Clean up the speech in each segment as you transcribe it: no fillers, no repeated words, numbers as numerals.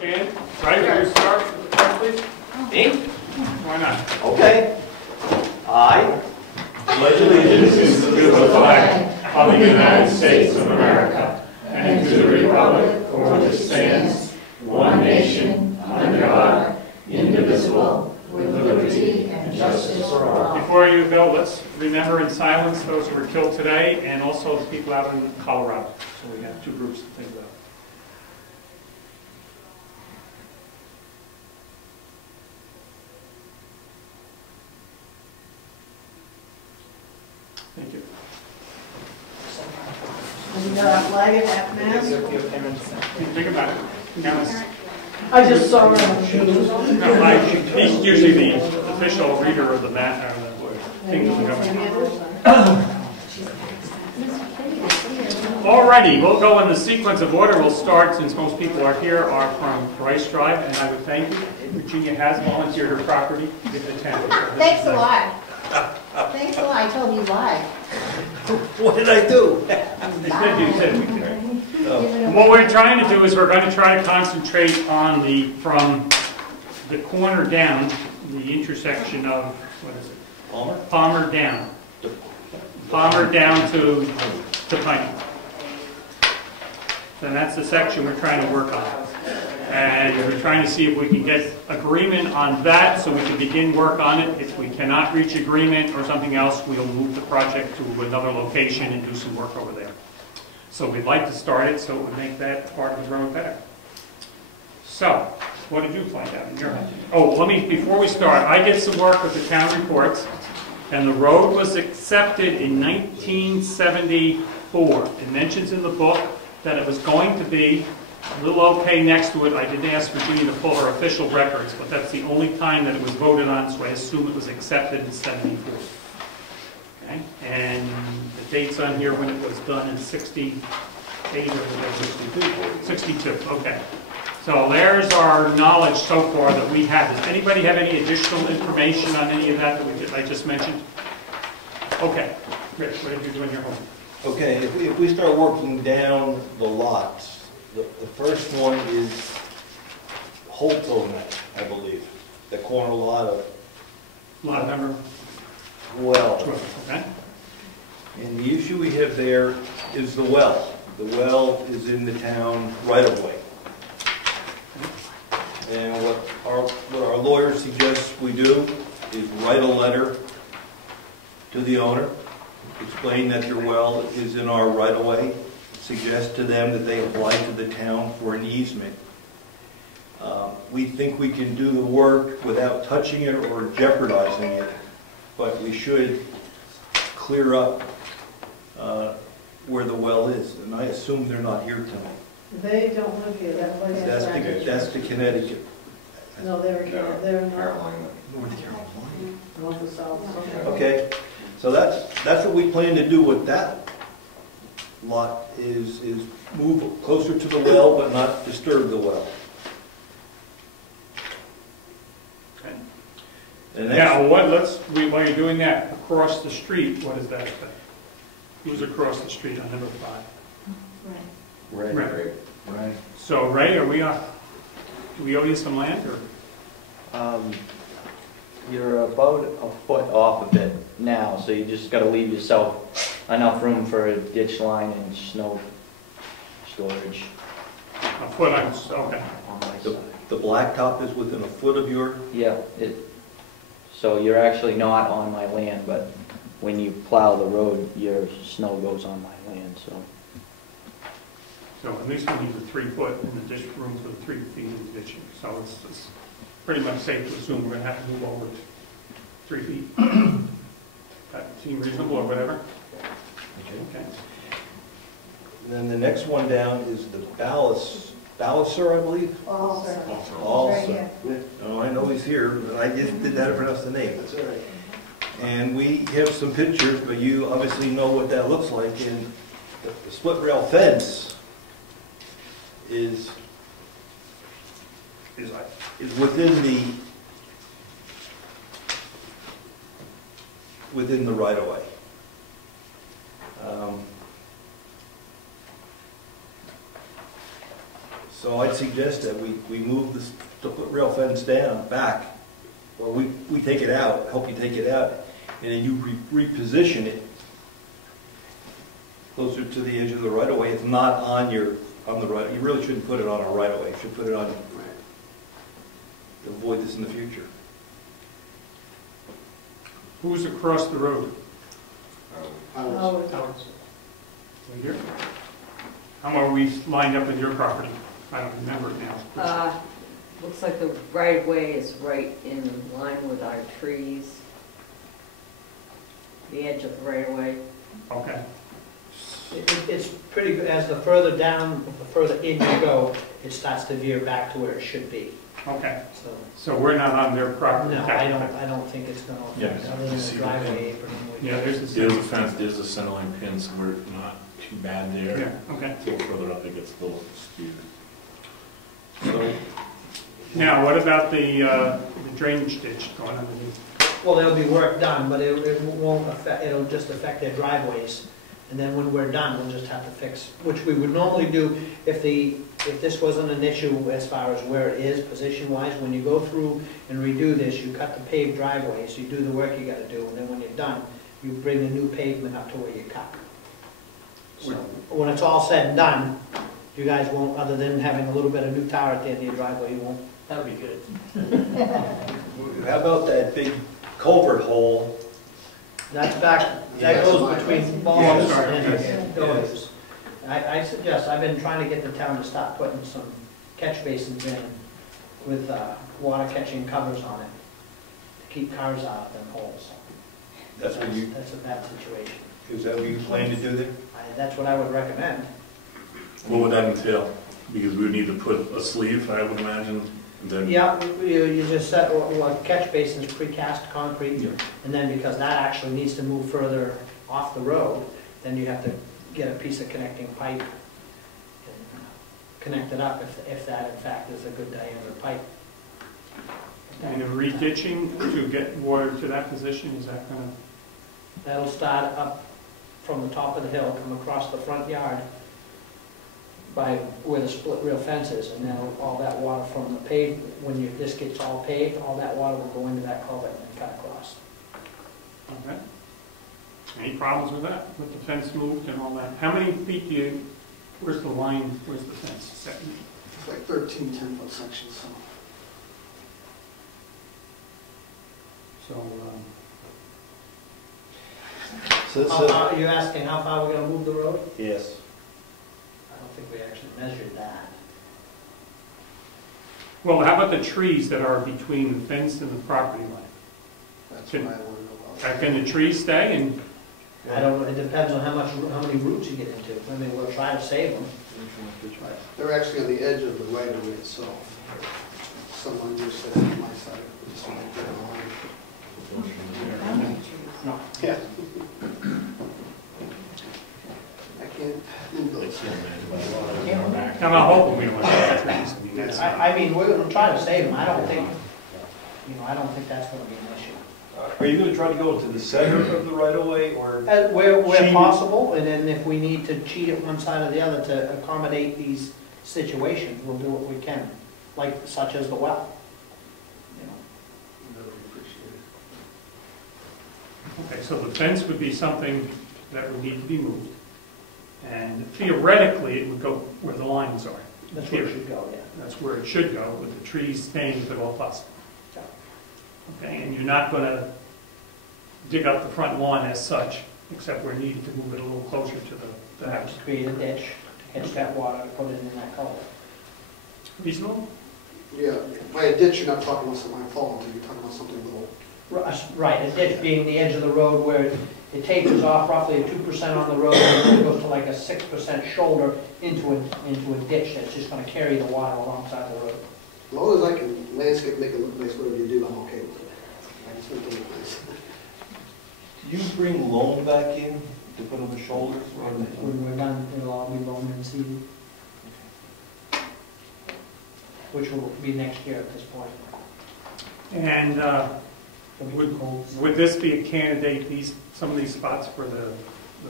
And, right, will you start with the pledge, please? Me? Why not? Okay. I pledge allegiance to the flag of the United States of America and to the republic for which it stands, one nation, under God, indivisible, with liberty and justice for all. Before you go, let's remember in silence those who were killed today and also the people out in Colorado. So we have two groups to think about. Thank you. And you got our flag at half mast? Think about it. Now, I just saw it on the news. no, he's usually the official reader of the map, or the thing of the government. Alrighty, we'll go in the sequence of order. We'll start, since most people are here, are from Rice Drive, and I would thank you. Virginia has volunteered her property to give the town. Thanks a lot. Thanks a lot. I told you why. what did I do? You said we did. And what we're trying to do is we're going to try to concentrate on from the corner down, the intersection of, what is it? Palmer down. Palmer down to Piney. And that's the section we're trying to work on. And we're trying to see if we can get agreement on that so we can begin work on it. If we cannot reach agreement or something else, we'll move the project to another location and do some work over there. So we'd like to start it so it would make that part of the road better. So, what did you find out in your house? Oh, before we start, I did some work with the town reports, and the road was accepted in 1974. It mentions in the book that it was going to be a little okay next to it. I did ask Virginia to pull her official records, but that's the only time that it was voted on, so I assume it was accepted in 74. Okay? And the dates on here when it was done in 68 or whatever, 62. Okay. So there's our knowledge so far that we have. Does anybody have any additional information on any of that I just mentioned? Okay. Rich, what did you do in your home? Okay, if we start working down the lots, the first one is Holto, I believe, the corner lot of. Lot number? Well. Okay. And the issue we have there is the well. The well is in the town right of way. And what our lawyer suggests we do is write a letter to the owner, explain that their well is in our right of way, suggest to them that they apply to the town for an easement. We think we can do the work without touching it or jeopardizing it, but we should clear up where the well is. And I assume they're not here tonight. They don't live here, that place is That's the Connecticut. No, they're in North Carolina. North or south. Okay, so that's what we plan to do with that lot is move closer to the well but not disturb the well. Okay. And Now, while you're doing that, across the street, what is that thing? Who's across the street on number 5? Right. So, Ray, do we owe you some land, or? You're about a foot off of it now, so you just got to leave yourself enough room for a ditch line and snow storage A foot on, okay. on my The, side. the blacktop is within a foot of your. Yeah, so you're actually not on my land, but when you plow the road, your snow goes on my land, so. So at least we need the 3 foot in the ditch room for the 3 feet in the ditching. So it's pretty much safe to assume we're going to have to move over 3 feet. That seem reasonable or whatever? Okay. And then the next one down is the Balliser, I believe. Also. Oh, I know he's here, but I just did that to pronounce the name. That's all right. And we have some pictures, but you obviously know what that looks like. And the split rail fence is within the right of way. So So I'd suggest that we move this, the rail fence down, back, or we take it out, help you take it out, and then you reposition it closer to the edge of the right-of-way. It's not on the right, you really shouldn't put it on a right-of-way, you should put it on, to avoid this in the future. Who's across the road? Howard. Right here. How are we lined up with your property? I don't remember it now. Looks like the right of way is right in line with our trees. The edge of the right of way. Okay. It's pretty good, as the further down, the further in you go, it starts to veer back to where it should be. Okay. So, So we're not on their property? no, I don't think it's gonna affect, Yeah, other than you the see the driveway apron. Yeah, there's There's the a fence, there's the centerline pin, so we're not too bad there. Yeah, okay. A little further up, it gets a little skewed. So, Now, what about the drainage ditch going underneath? Well, there'll be work done, but it won't affect, it'll just affect their driveways. And then when we're done, we'll just have to fix, which we would normally do if this wasn't an issue as far as where it is, position-wise. When you go through and redo this, you cut the paved driveways, you do the work you gotta do, and then when you're done, you bring the new pavement up to where you cut. So, when it's all said and done, you guys won't, other than having a little bit of new tar at the end of your driveway, you won't, that'll be good. how about that big culvert hole? That's back, that goes between balls and doors. I suggest, I've been trying to get the town to stop putting some catch basins in with water catching covers on it to keep cars out of them holes. That's what you, That's a bad situation. is that what you plan to do there? That's what I would recommend. What would that entail? Because we would need to put a sleeve, I would imagine, and then. Yeah, you just set, well, catch basins, precast concrete, Yeah. and then because that actually needs to move further off the road, then you have to get a piece of connecting pipe and connect it up if that in fact is a good diameter pipe. And the re-ditching to get water to that position, is that going to? That'll start up from the top of the hill, come across the front yard by where the split rail fence is, and then all that water from the paved, when this gets all paved, all that water will go into that culvert and cut across. Okay. Any problems with that, with the fence moved and all that? How many feet do you, where's the line, where's the fence? It's like 13 10-foot sections, so. So, You're asking how far we're gonna move the road? Yes. I don't think we actually measured that. well, how about the trees that are between the fence and the property line? That's what I want to know about. Can the trees stay and? I don't know, it depends on how many roots you get into. I mean, we'll try to save them. They're actually on the edge of the right of way itself. Someone just said on my side, it's like that line. Yeah. I can't move those. I'm not hoping we don't have trees. I mean, that's. I mean, we're gonna try to save them. I don't think that's gonna be an issue. Are you gonna try to go to the center of the right of way, or? Where Cheat. possible, and then if we need to cheat it one side or the other to accommodate these situations, we'll do what we can, like such as the well. You know. Really appreciate it. Okay, so the fence would be something that would need to be moved. And theoretically, it would go where the lines are. That's where it should go, yeah. That's where it should go, with the trees staying if at all possible. Yeah. Okay, and you're not going to dig up the front lawn as such, except where needed to move it a little closer to the house. Just create a ditch, to catch that water, to put it in that culvert. Reasonable? Yeah, by a ditch, you're not talking about something falling, you're talking about something little. Right, a ditch being the edge of the road where it tapers off roughly a 2% on the road, and then it goes to like a 6% shoulder into a ditch that's just gonna carry the water alongside the road. As long as I can landscape, make it look nice, whatever you do, I'm okay with it. I just make it look nice. Do you bring loam back in to put on the shoulders? When we're done, it'll all be loaned and seeded, which will be next year at this point. And It'll be too cold. would this be a candidate, some of these spots for the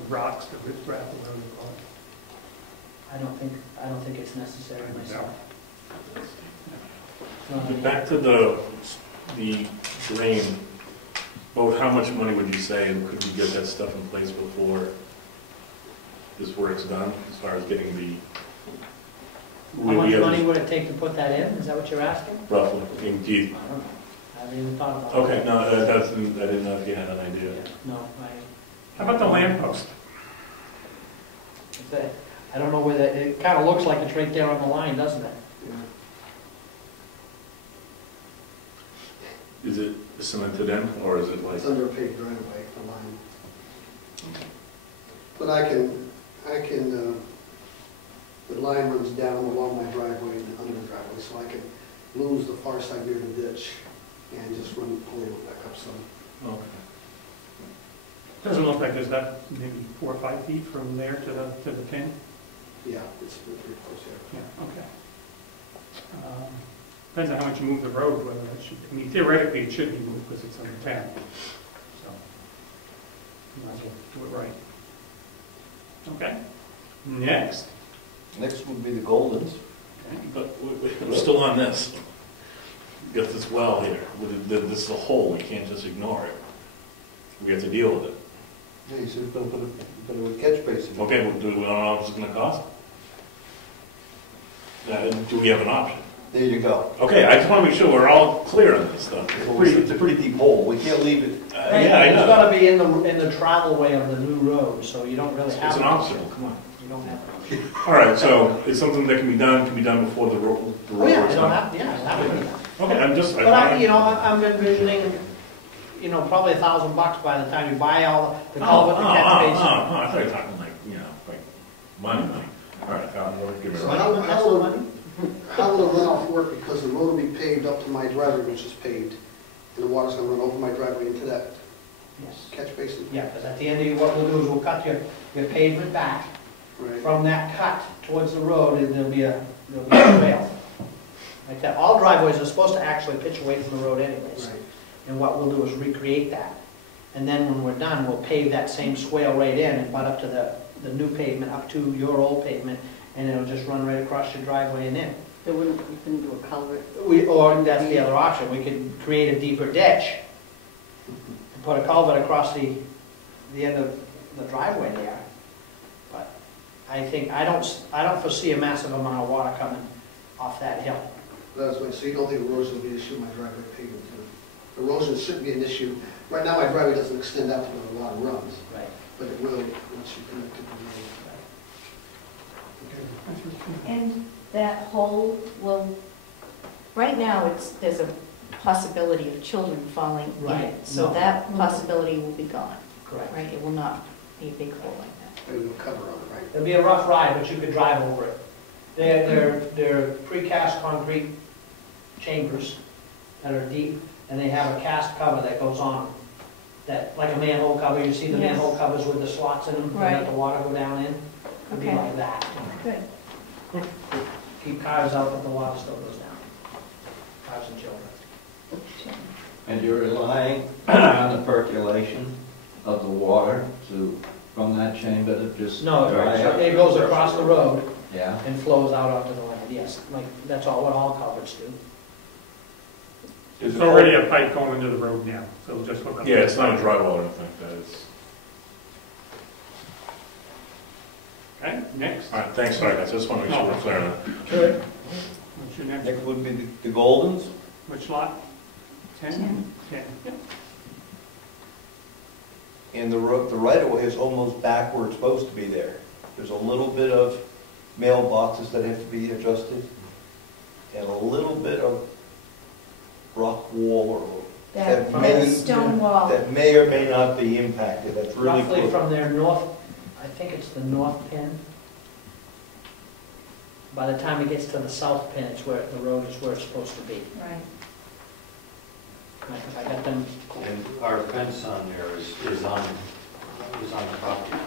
rocks, the riprap, whatever you call it? I don't think it's necessary myself. Back to the drain, about how much money would you say, and could you get that stuff in place before this work's done, as far as getting the... How much money would it take to put that in? Is that what you're asking? Roughly, indeed. I don't know. I haven't even thought about it. Okay, no, I didn't know if you had an idea. No, How about the lamppost? I don't know where that, it kind of looks like it's right there on the line, doesn't it? Is it cemented in, or is it like... It's under a paved driveway, the line. But I can, the line runs down along my driveway and under the driveway, so I can lose the far side near the ditch and just pull it back up some. Okay. Doesn't look like there's that maybe 4 or 5 feet from there to the pin? Yeah, it's pretty close here. Yeah, okay. Depends on how much you move the road, whether that should, I mean, theoretically, it should be moved because it's under 10. So, you might as well do it right. Okay. Next. Next would be the Goldens. Okay. But we're still on this. You got this well here. This is a hole. You can't just ignore it. We have to deal with it. Yeah, you said put a catch basin. Okay, well, do we know how much it's going to cost? Do we have an option? There you go. Okay, I just want to make sure we're all clear on this stuff. It's a pretty deep hole. We can't leave it. Yeah, I It's know. gotta be in the travel way of the new road, so you don't really have. It's an obstacle. Come on. You don't have. All right, so it's something that can be done before the road. Oh, yeah, is you don't done. have, yeah, that would be. Okay, I'm just. But I'm envisioning, probably $1,000 by the time you buy all the culvert, the catch basin. I thought you were talking like money. All right, I'll give it a So run. That's the money. How will the runoff work? Because the road will be paved up to my driveway, which is paved, and the water's gonna run over my driveway into that Yes. catch basin. Yeah, because at the end of what we'll do is we'll cut your pavement back Right. from that cut towards the road, and there'll be a trail. Like that. All driveways are supposed to actually pitch away from the road anyways. Right. And what we'll do is recreate that. And then when we're done, we'll pave that same swale right in and butt up to the new pavement, up to your old pavement, and it'll just run right across your driveway and in. You couldn't do a culvert. Or that's the other option, we could create a deeper ditch and put a culvert across the end of the driveway there. But I think, I don't foresee a massive amount of water coming off that hill. That's why, so you don't think erosion will be an issue in my driveway pavement? Erosion shouldn't be an issue. Right now, my driveway doesn't extend out to where the water runs, Right. but it will once you connect it to the road. And that hole will, right now, there's a possibility of children falling in Right. it. So No. that possibility will be gone, Correct. right? It will not be a big hole like that. Maybe we'll cover on it, right? It'll be a rough ride, but you could drive over it. They're precast concrete chambers that are deep, and they have a cast cover that goes on, that, like a manhole cover, you see the Yes. manhole covers with the slots in them, to let Right. the water go down in? It'll be Okay. like that. Good. Keep cars out, but the water still goes down. Cars and children. And you're relying on the percolation of the water from that chamber to just No, dry up? it goes across the road Yeah. and flows out onto the land, yes. Like, that's what all culverts do. There's already a pipe going into the road now, so we'll just hook up. Yeah, it's not a dry well or anything like that. It's... Okay, next. All right, thanks, sorry guys. I just want to make sure we're clear on that. Good. What's your next? Next would be the Goldens. Which lot? 10? 10. Yep. And the right-of-way is almost back where it's supposed to be there. There's a little bit of mailboxes that have to be adjusted, and a little bit of rock wall or That stone wall. that may or may not be impacted. That's really Roughly close. from their north, I think it's the north pin. By the time it gets to the south pin, it's where the road is where it's supposed to be. Right. I got them. And our fence on there is on the property.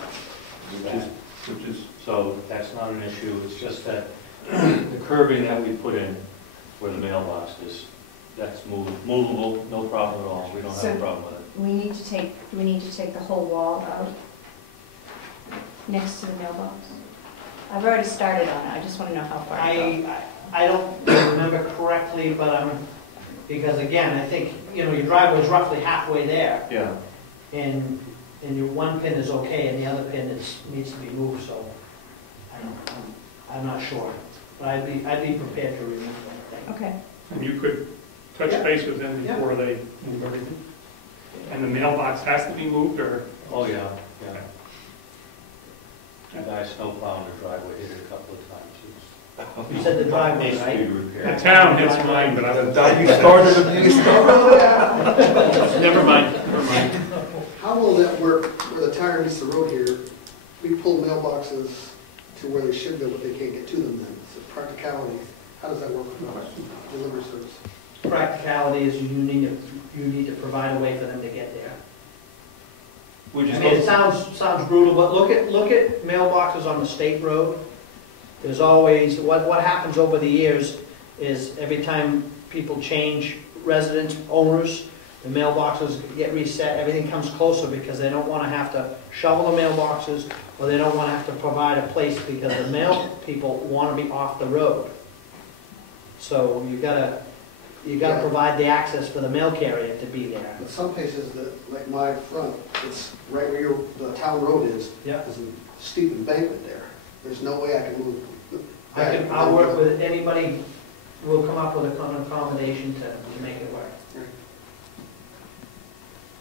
Which is So that's not an issue, it's just that the curbing that we put in where the mailbox is, that's movable, no problem at all, we don't have a problem with it. Do we need to take the whole wall out next to the mailbox? I've already started on it, I just want to know how far to go. I don't remember correctly, but because again, I think, you know, your driveway's roughly halfway there, Yeah. and your one pin is okay, and the other pin needs to be moved, so I'm not sure. But I'd be prepared to remove that thing. Okay. And you could touch Yeah. base with them before they move everything? And the mailbox has to be moved, or? Oh, yeah, yeah. The guy snowplowing the driveway hit it a couple of times. You said the driveway, Needs to be right? The repaired. town hits mine, but You started, you started. never mind, never mind. How will that work where the tire meets the road here? We pull mailboxes to where they should go, but they can't get to them then. It's a practicality. How does that work with the delivery service? Practicality is you need to provide a way for them to get there. We I just mean, it sounds brutal, but look at mailboxes on the state road. There's always, what happens over the years is every time people change residents, owners, the mailboxes get reset, everything comes closer because they don't want to have to shovel the mailboxes, or they don't want to have to provide a place because the mail people want to be off the road. So you gotta provide the access for the mail carrier to be there. But some places that, like my front, it's right where the town road is. Yeah. There's a steep embankment there. There's no way I can move. I'll work with anybody, we'll come up with an accommodation to make it work.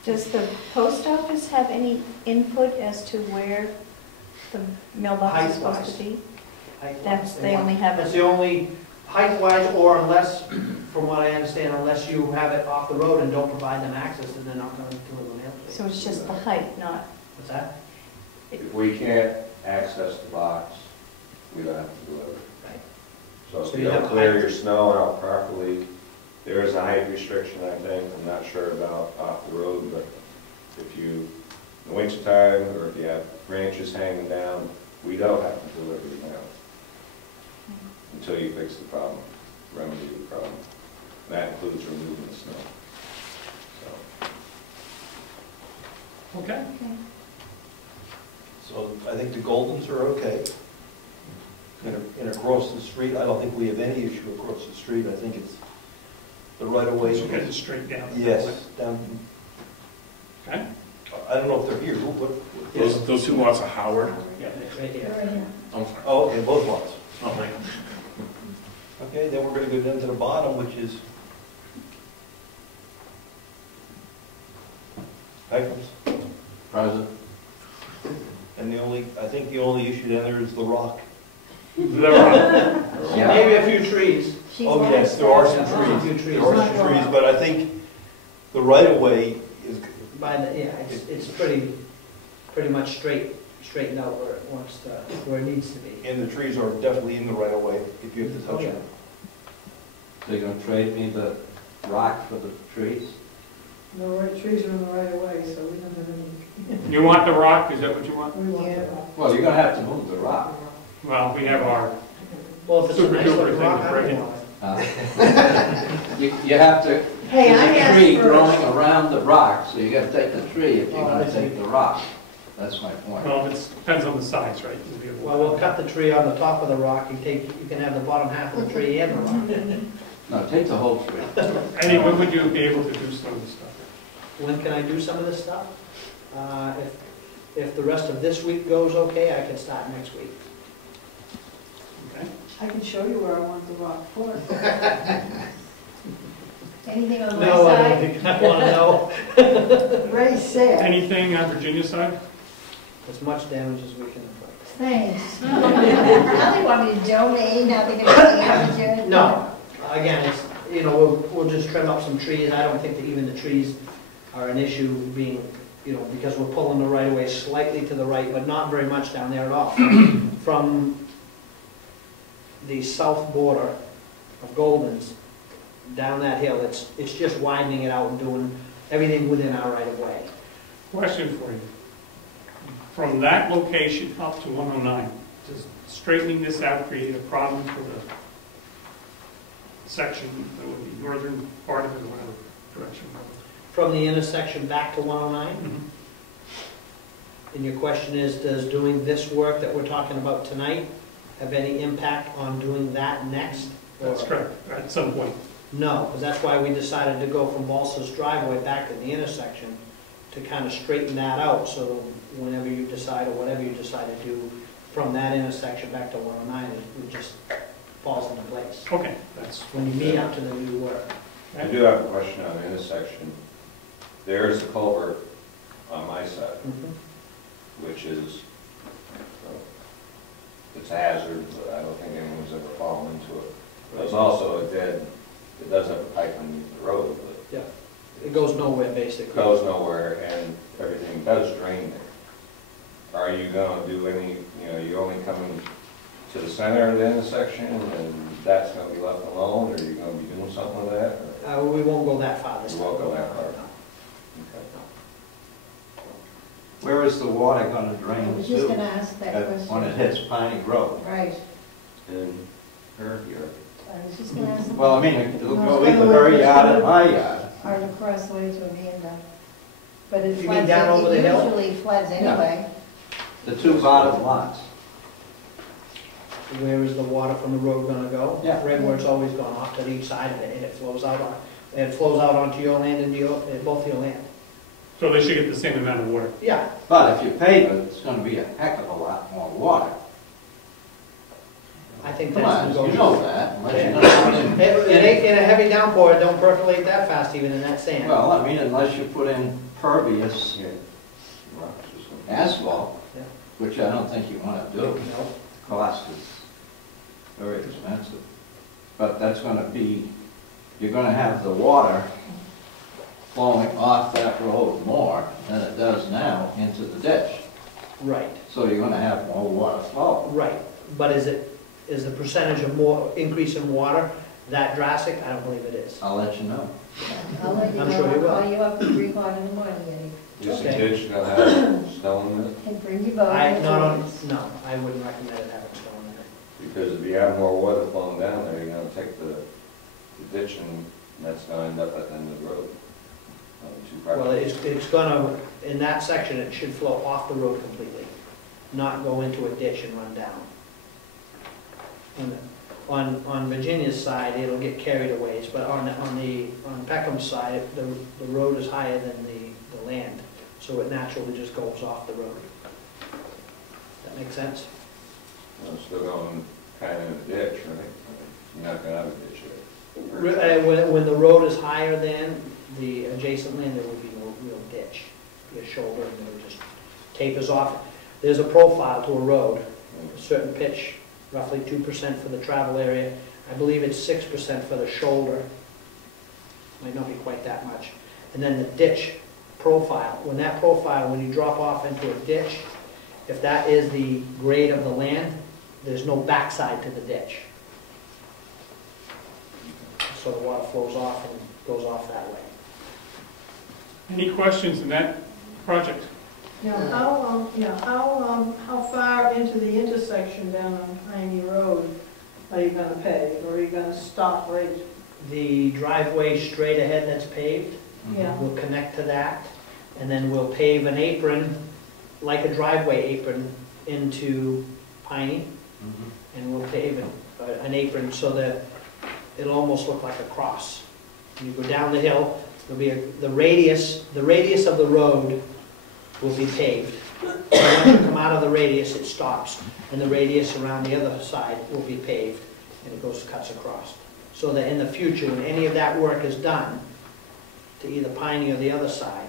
Does the post office have any input as to where the mailbox is supposed to be? They only have That's it. the only, height-wise, or unless, from what I understand, unless you have it off the road and don't provide them access, then they're not going to deliver mail. So it's just the height, not, What's that? If we can't access the box, we don't have to deliver. Right. So So if you you don't have clear height. your snow out properly, there is a height restriction, I think. I'm not sure about off the road, but if you, in the winter time, or if you have branches hanging down, we don't have to deliver the mail until you fix the problem, remedy the problem. And that includes removing the snow. So, Okay. So I think the Goldens are okay. And across the street, I don't think we have any issue across the street. I think it's the right of way. So get it straight down. Yes, down. Okay. I don't know if they're here. What? Those two lots of Howard. Yeah, it's right here. I'm sorry. Oh, okay, both lots. Oh, wait. Okay, then we're gonna go down to the bottom, which is items. Present. And I think the only issue down there is the rock. Maybe a few trees. she Oh, wants yes, there are some that. A few trees. trees. There are some trees, but I think the right of way is, By the, yeah, it's pretty much straightened out where it wants to, where it needs to be. and the trees are definitely in the right of way if you have to touch Oh, yeah. them. So you're gonna trade me the rock for the trees? The right trees are in the right of way, so we don't have any. You want the rock, is that what you want? We want the rock. Well, you're gonna have to move the rock. Well, we have our, Well, if it's a Super nice duper looking thing rock, to I break don't it. want it. You have to, Hey, I there's a asked tree first. growing around the rock, so you gotta take the tree if you're Oh, I gonna see. take the rock. That's my point. well, it depends on the size, right? Well, we'll cut the tree on the top of the rock, you can have the bottom half of the tree and the rock. No, take the whole tree. Eddie, when would you be able to do some of this stuff? When can I do some of this stuff? If the rest of this week goes okay, I can start next week. Okay. I can show you where I want the rock for. Anything on my No, I don't side? think I want to know. Ray said. Anything on Virginia side? As much damage as we can inflict. Thanks. Now they want me to donate, now they're gonna damage it. No, again, it's, we'll just trim up some trees. I don't think that even the trees are an issue being, because we're pulling the right of way slightly to the right, but not very much down there at all. From the south border of Golden's, down that hill, it's just widening it out and doing everything within our right of way. Question for you. From that location up to 109, does straightening this out create a problem for the section that would be northern part of it, or whatever direction? From the intersection back to 109? And your question is, does doing this work that we're talking about tonight have any impact on doing that next? That's correct, at some point. No, because that's why we decided to go from Balsa's driveway back to the intersection, to kind of straighten that out, so whenever you decide, or whatever you decide to do, from that intersection back to 109, it just falls into place. Okay, that's, When you meet up to the new work. I do have a question on the intersection. There is a culvert on my side, which is, it's a hazard, but I don't think anyone's ever fallen into it. There's also a dead, it does have a pipe underneath the road, but Yeah, it goes nowhere, basically. it goes nowhere, and everything does drain there. Are you gonna do any, you only coming to the center of the intersection, and that's gonna be left alone, or are you gonna be doing something with that? or- We won't go that far this You time. won't go that far. No. Okay. Where is the water gonna I drain was just to? gonna ask that question. When it hits Piney Road? Right, In her yard. I was just gonna ask. Well, I mean, it'll go either her yard or my yard. Or across the way to Amanda. But it You mean floods, down over the it hill? usually floods anyway. The two bottom lots. Where is the water from the road gonna go? Yeah. Right where it's always gone, off to each side of it, and it flows out onto your land and both your land. so they should get the same amount of water. Yeah, But if you pave it, it's gonna be a heck of a lot more water. I think Come that's. on, you know that. unless you're Yeah. gonna put in- It ain't, in a heavy downpour, it don't percolate that fast even in that sand. Well, I mean, unless you put in pervious Yeah. Rocks or something. asphalt, Yeah. which I don't think you wanna do. No. Cost is very expensive. But that's gonna be, you're gonna have the water flowing off that road more than it does now into the ditch. Right, So you're gonna have more water flow. right. But is the percentage of more increase in water that drastic? I don't believe it is. I'll let you know. I'll let you I'm know, sure you I'll will. call you up at 3:00 in the morning, Eddie, Is the Okay. ditch gonna have snow in it? and bring your boat. and Not on, tools. no, I wouldn't recommend it having stone in it. Because if you have more water flowing down there, you're gonna take the ditch and that's gonna end up at the end of the road. Well, it's gonna, in that section, it should flow off the road completely, not go into a ditch and run down. On Virginia's side, it'll get carried a ways, but on Peckham's side, the road is higher than the land, so it naturally just goes off the road. That make sense? I'm still going kind of in a ditch, right? You're not gonna have a ditch there. When the road is higher than the adjacent land, there would be no real ditch. Be a shoulder, and it just tapers off. There's a profile to a road, a certain pitch, roughly 2% for the travel area. I believe it's 6% for the shoulder. Might not be quite that much. And then the ditch profile. When you drop off into a ditch, if that is the grade of the land, there's no backside to the ditch. So the water flows off and goes off that way. Any questions in that project? Now, how far into the intersection down on Piney Road are you gonna pave, or are you gonna stop right? The driveway straight ahead that's paved, Yeah. we'll connect to that, and then we'll pave an apron, like a driveway apron, into Piney, and we'll pave an apron so that it'll almost look like a cross. You go down the hill, there'll be the radius of the road will be paved. And once you come out of the radius, it stops, and the radius around the other side will be paved, and it cuts across. So that in the future, when any of that work is done, to either Piney or the other side,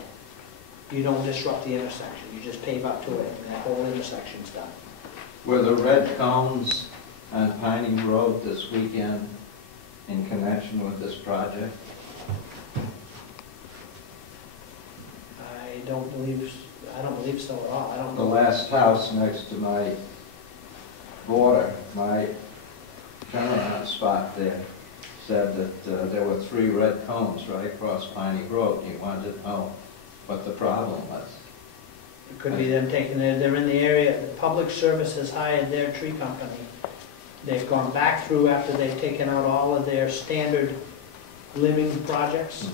you don't disrupt the intersection. You just pave up to it, and that whole intersection's done. Were the red cones on Piney Road this weekend in connection with this project? I don't believe so at all. I don't The know. last house next to my border, my turnaround spot there, said that there were 3 red cones right across Piney Road. He wanted to know what the problem was. It could be them taking, they're in the area, the public service has hired their tree company. They've gone back through after they've taken out all of their standard limbing projects.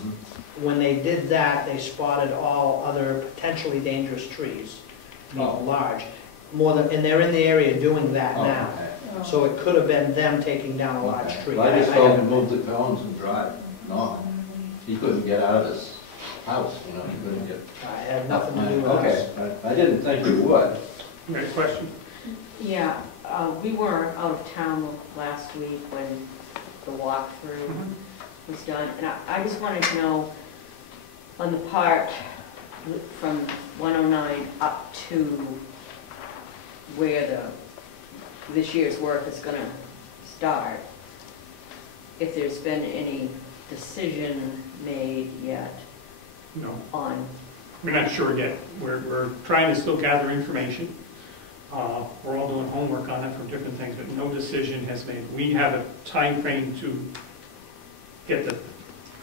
When they did that, they spotted all other potentially dangerous trees, Oh. large. And they're in the area doing that Oh, now. okay. So it could have been them taking down a large Okay. tree. Well, I just told him to move the cones and drive north. He couldn't get out of his house, you know, he couldn't get. I had nothing to do with us. Okay, I didn't think you would. You got a question? Yeah, we were out of town last week when the walkthrough was done, and I just wanted to know, on the part from 109 up to where this year's work is gonna start, if there's been any decision made yet No. on, We're not sure yet. We're trying to still gather information. We're all doing homework on it from different things, but no decision has made. We have a time frame to get the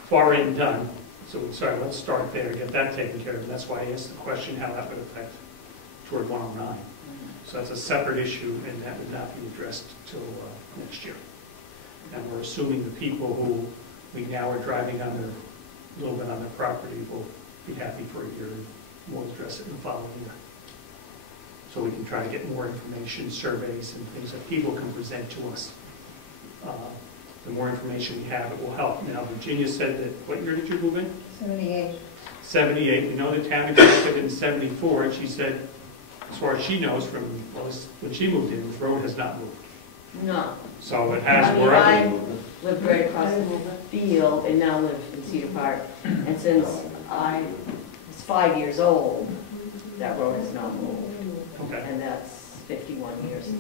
far end done. So, sorry, let's start there, get that taken care of. And that's why I asked the question how that would affect toward 109. So that's a separate issue, and that would not be addressed till next year. And we're assuming the people who we now are driving on their, a little bit on their property will be happy for a year, and we'll address it in the following year. So we can try to get more information, surveys, and things that people can present to us. The more information we have, it will help. Now, Virginia said that, what year did you move in? 78. 78. We know the town accepted it in 74, and she said, as far as she knows from when she moved in, this road has not moved. no. So it has I mean, wherever. I lived right across the field and now live in Cedar Park. And since I was 5 years old, that road has not moved. Okay. And that's 51 years.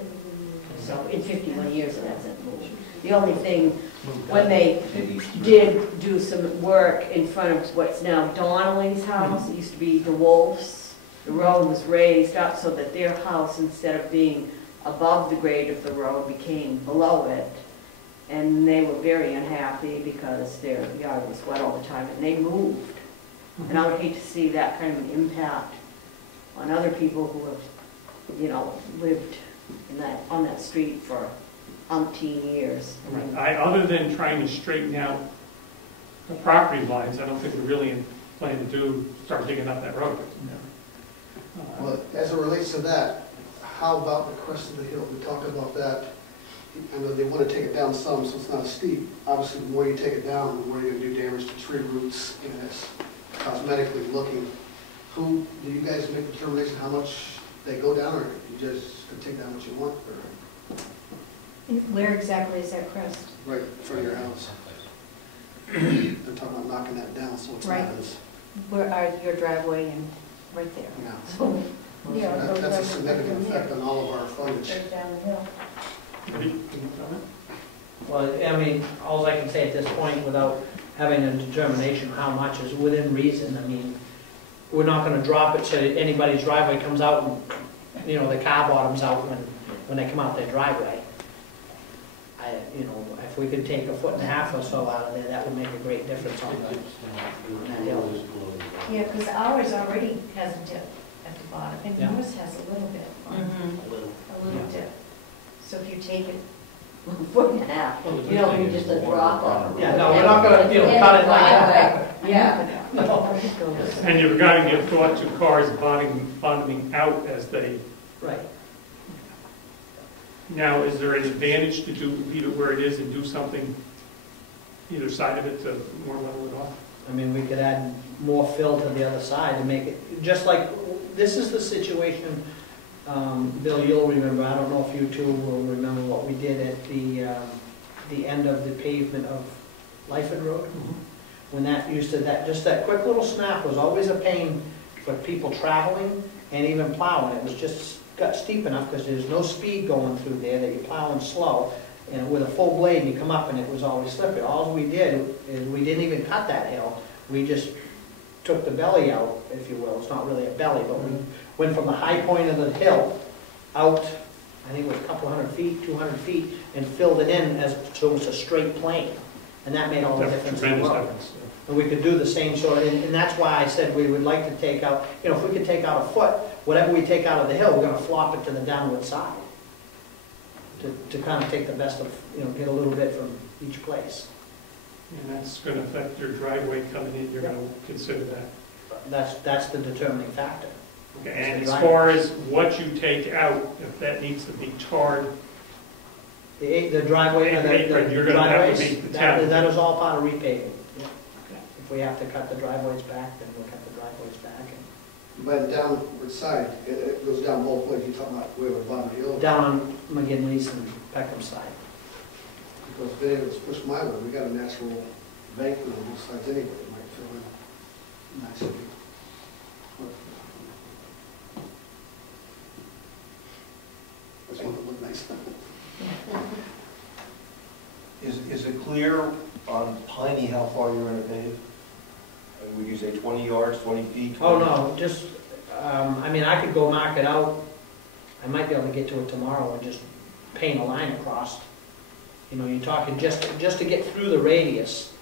So in 51 years, it hasn't moved. The only thing, when they did do some work in front of what's now Donnelly's house, it used to be the Wolves, the road was raised up so that their house, instead of being above the grade of the road, became below it. And they were very unhappy because their yard was wet all the time, and they moved. And I would hate to see that kind of an impact on other people who have, you know, lived in on that street for umpteen years. Other than trying to straighten out the property lines, I don't think we really plan to start digging up that road. Well, as it relates to that, how about the crest of the hill? We talked about that. I know they want to take it down some, so it's not as steep. Obviously, the more you take it down, the more you're going to do damage to tree roots, and it's cosmetically looking. Do you guys make a determination how much they go down, or you just can take down what you want? Or? Where exactly is that crest? Right in front of your house. They're talking about knocking that down, so it's not Right. as, Where are your driveway and right there? yeah. So, yeah, That- those That's a are- significant effect on all of our frontage. Right down the hill. Ready? Can you comment? Well, I mean, all I can say at this point, without having a determination how much is within reason, I mean, we're not gonna drop it so that anybody's driveway comes out and, you know, the car bottoms out when they come out their driveway. You know, if we could take 1.5 feet or so out of there, that would make a great difference on that hill. Yeah, because ours already has a dip at the bottom, and Yeah. yours has a little bit, a little dip. So if you take it, 1.5 feet, you don't need just a drop off. Yeah, no, we're not gonna, you know, cut it like that. Yeah. No. And you've got to give thought to cars bottoming out as they. Right. Now, is there an advantage to leave it where it is and do something either side of it to more level it off? I mean, we could add more fill to the other side to make it, just like, this is the situation, Bill, you'll remember, I don't know if you two will remember what we did at the end of the pavement of Lyford Road. When that used to, just that quick little snap was always a pain for people traveling and even plowing. It was just got steep enough because there's no speed going through there, that you're plowing slow. And with a full blade, and you come up and it was always slippery. All we did is we didn't even cut that hill. We just took the belly out, if you will. It's not really a belly, but we went from the high point of the hill out, I think it was a couple 100 feet, 200 feet, and filled it in so it was a straight plane. And that made all the difference in the Tremendous world. difference. And we could do the same sort, and that's why I said we would like to take out, you know, if we could take out 1 foot, whatever we take out of the hill, we're gonna flop it to the downward side. To kind of take the best of, you know, get a little bit from each place. And that's going to affect your driveway coming in, you're going to consider that. That's the determining factor. Okay, and as far as what you take out, if that needs to be tarred The driveway, The apron, you're gonna have to be the town. that is all part of repaving. Yeah. If we have to cut the driveways back, then we'll cut the driveways back. By the downward side, it goes down both ways, you're talking about where we're bottom of the hill. Down on McGinley's and Peckham side. Because if it was pushed my way, we got a natural bank on both sides anyway, it might fill in nicely. Just want to look nice. Is it clear on Piney how far you're gonna pave? Would you say 20 yards, 20 feet? Oh, no, just, I mean, I could go mark it out. I might be able to get to it tomorrow and just paint a line across. You know, you're talking just to get through the radius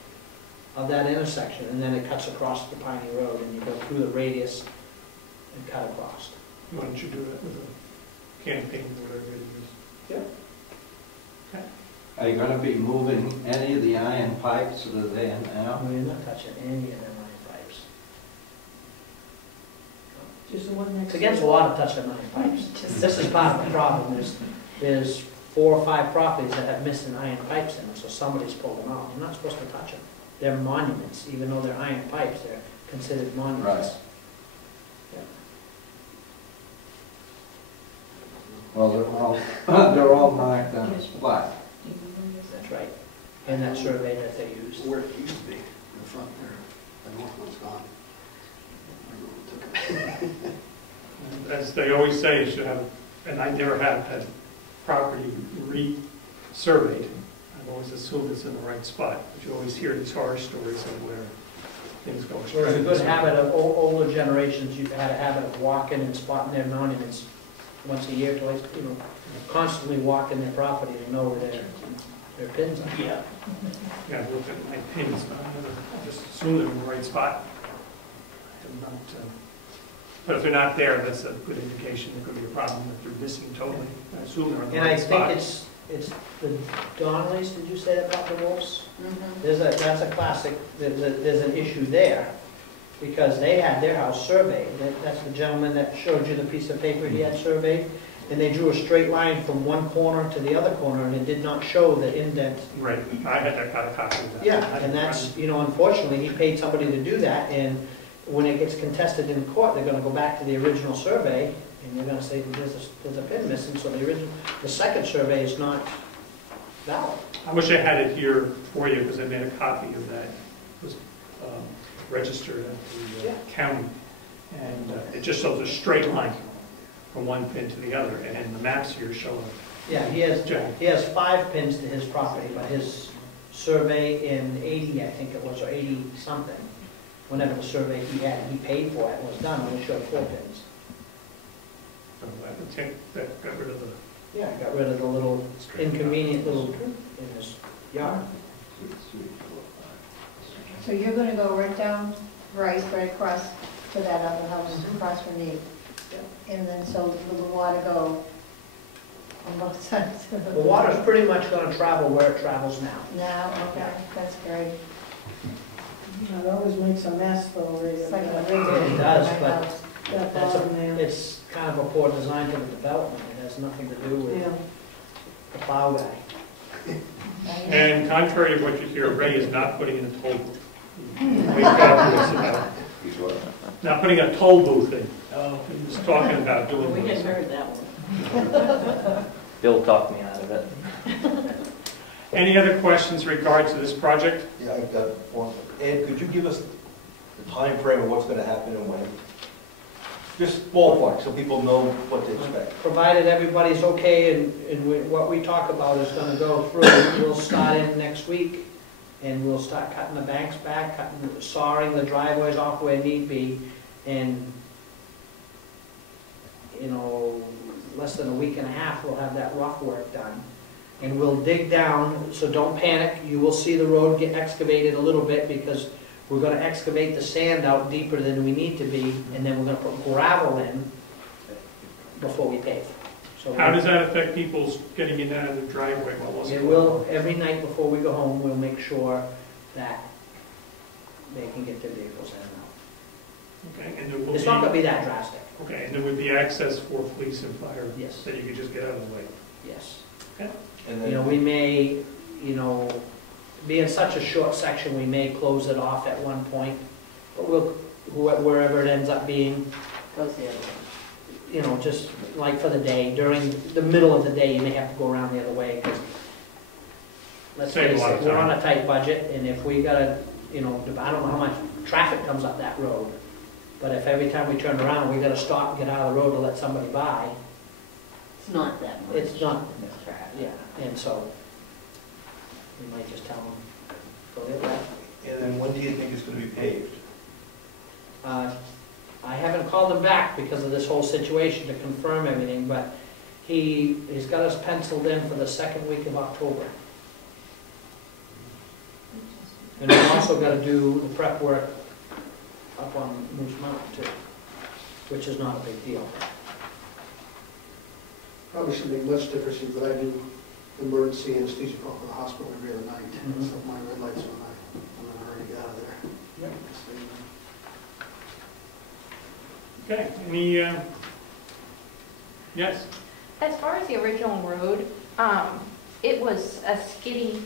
of that intersection, and then it cuts across the Piney Road, and you go through the radius and cut across. Why don't you do that with a campaign or whatever it is? Yeah. Are you gonna be moving any of the iron pipes that are there now? No, you're not touching any of them iron pipes. Just the one next It's to against the law to touch them iron pipes. This is part of the problem, there's 4 or 5 properties that have missing iron pipes in them, so somebody's pulled them out. You're not supposed to touch them. They're monuments, even though they're iron pipes, they're considered monuments. Right. Well, they're all marked on this plat. That's right. And that survey that they used. Where it used to be, in the front there, the north one's gone. I don't know who took it. As they always say, you should have, and I never have had property re-surveyed. I've always assumed it's in the right spot, but you always hear these horror stories of where things go astray. There's a good habit of older generations, you've had a habit of walking and spotting their monuments once a year, twice, you know, constantly walking their property to know where their pins are. Yeah. Yeah, I look at my pins, but I just assume they're in the right spot. I'm not, but if they're not there, that's a good indication there could be a problem if they're missing totally. I assume they're in the And I right spot. think it's the Donnellys, did you say that about the Wolves? Mhm. That's a classic, there's an issue there, because they had their house surveyed. That's the gentleman that showed you the piece of paper he had surveyed, and they drew a straight line from one corner to the other corner, and it did not show the indent. Right, I got a copy of that. Yeah, and that's, you know, unfortunately, he paid somebody to do that, and when it gets contested in court, they're gonna go back to the original survey, and they're gonna say that there's a pin missing, so the second survey is not valid. I wish I had it here for you, because I made a copy of that. It was registered at the county, and it just shows a straight line from one pin to the other, and the maps here show a Yeah, he has 5 pins to his property, but his survey in 80, I think it was, or 80-something, whenever the survey he had, he paid for it, was done, only showed 4 pins. So I would take that, got rid of the. Yeah, got rid of the little inconvenient little in his yard. So you're gonna go right down, right across to that other house, across from the, and then so will the water go on both sides of The water's pretty much gonna travel where it travels now. Now, okay, that's great. It always makes a mess though, It's like a It does, but that that's bottom there. it's kind of a poor design for the development. It has nothing to do with Yeah. the plow guy. And contrary to what you hear, Ray is not putting in a toll booth. Way fabulous about it. He's what? Not putting a toll booth in. He was talking about doing We this. just heard that one. Bill talked me out of it. Any other questions in regards to this project? Yeah, I've got one. Ed, could you give us the time frame of what's gonna happen and when? Just ballpark, so people know what to expect. Provided everybody's okay and what we talk about is gonna go through, we'll start in next week, and we'll start cutting the banks back, sawing the driveways off where need be, and, you know, less than a week and a half, we'll have that rough work done. And we'll dig down, so don't panic, you will see the road get excavated a little bit, because we're gonna excavate the sand out deeper than we need to be, and then we're gonna put gravel in before we pave. So How does that affect people's getting in and out of the driveway? it will, every night before we go home, we'll make sure that they can get their vehicles in and Okay, and there will out. It's be, not gonna be that drastic, okay, and there would be access for police and fire yes, that you could just get out of the way. yes. Okay. And You know, we may, you know, being such a short section, we may close it off at one point, but we'll, wherever it ends up being, Goes the other way. you know, just like for the day, during the middle of the day, you may have to go around the other way, 'cause let's Save a face lot it, of we're time. on a tight budget, and if we gotta, you know, I don't know how much traffic comes up that road, but if every time we turn around, we gotta stop and get out of the road to let somebody by, It's not that much. it's not, Traffic. yeah, and so, we might just tell them, go the other way. And then when do you think it's gonna be paved? I haven't called him back because of this whole situation to confirm everything, but he's got us penciled in for the second week of October. And we've also got to do the prep work up on Moose Mountain too, which is not a big deal. Probably shouldn't make much difference, but I do emergency anesthesia call for the hospital every other night. Mhm. So my red lights when I'm in a hurry to get out of there. Yep. Okay, any, yes? As far as the original road, it was a skiddy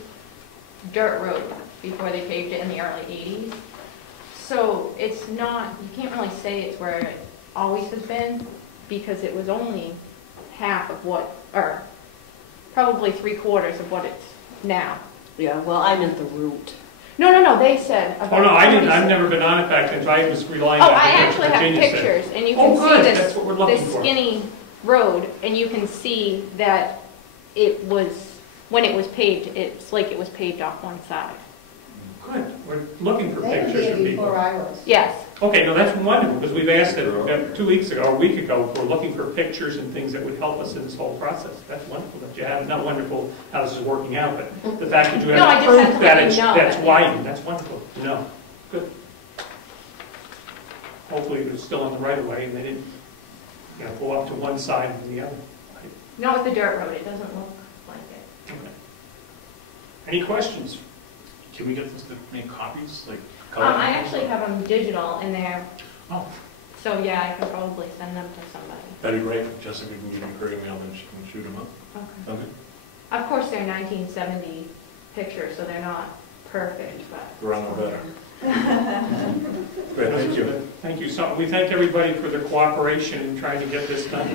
dirt road before they paved it in the early 80s. So it's not, you can't really say it's where it always has been, because it was only half of what, or probably 3/4 of what it's now. Yeah, well, I meant the route. No, they said about. Oh, no, I didn't, I've never been on it back then, so I was relying on Oh, what I actually have Virginia said. pictures, and you Oh, can good, see that's what we're looking this for. skinny road, and you can see that it was, when it was paved, it's like it was paved off one side. Good, we're looking for They were pictures here of people. before I was. Yes. Okay, no, that's wonderful, because we've asked it 2 weeks ago, or a week ago, we're looking for pictures and things that would help us in this whole process. That's wonderful that you have, not wonderful how this is working out, but the fact that you No, I have just had proof to that let you it's, know that's that, widened, that's wonderful, no, good. Hopefully it was still on the right of way and they didn't, you know, go up to one side and the other. No, it's a dirt road, it doesn't look like it. Okay. Any questions? Can we get this to make copies, like? I actually have them digital in there. Oh. So yeah, I could probably send them to somebody. That'd be great, Jessica can give you her email and shoot them up. Okay. Okay. Of course, they're 1970 pictures, so they're not perfect, but. We're on the better. Great, thank you. Thank you. So we thank everybody for their cooperation in trying to get this done.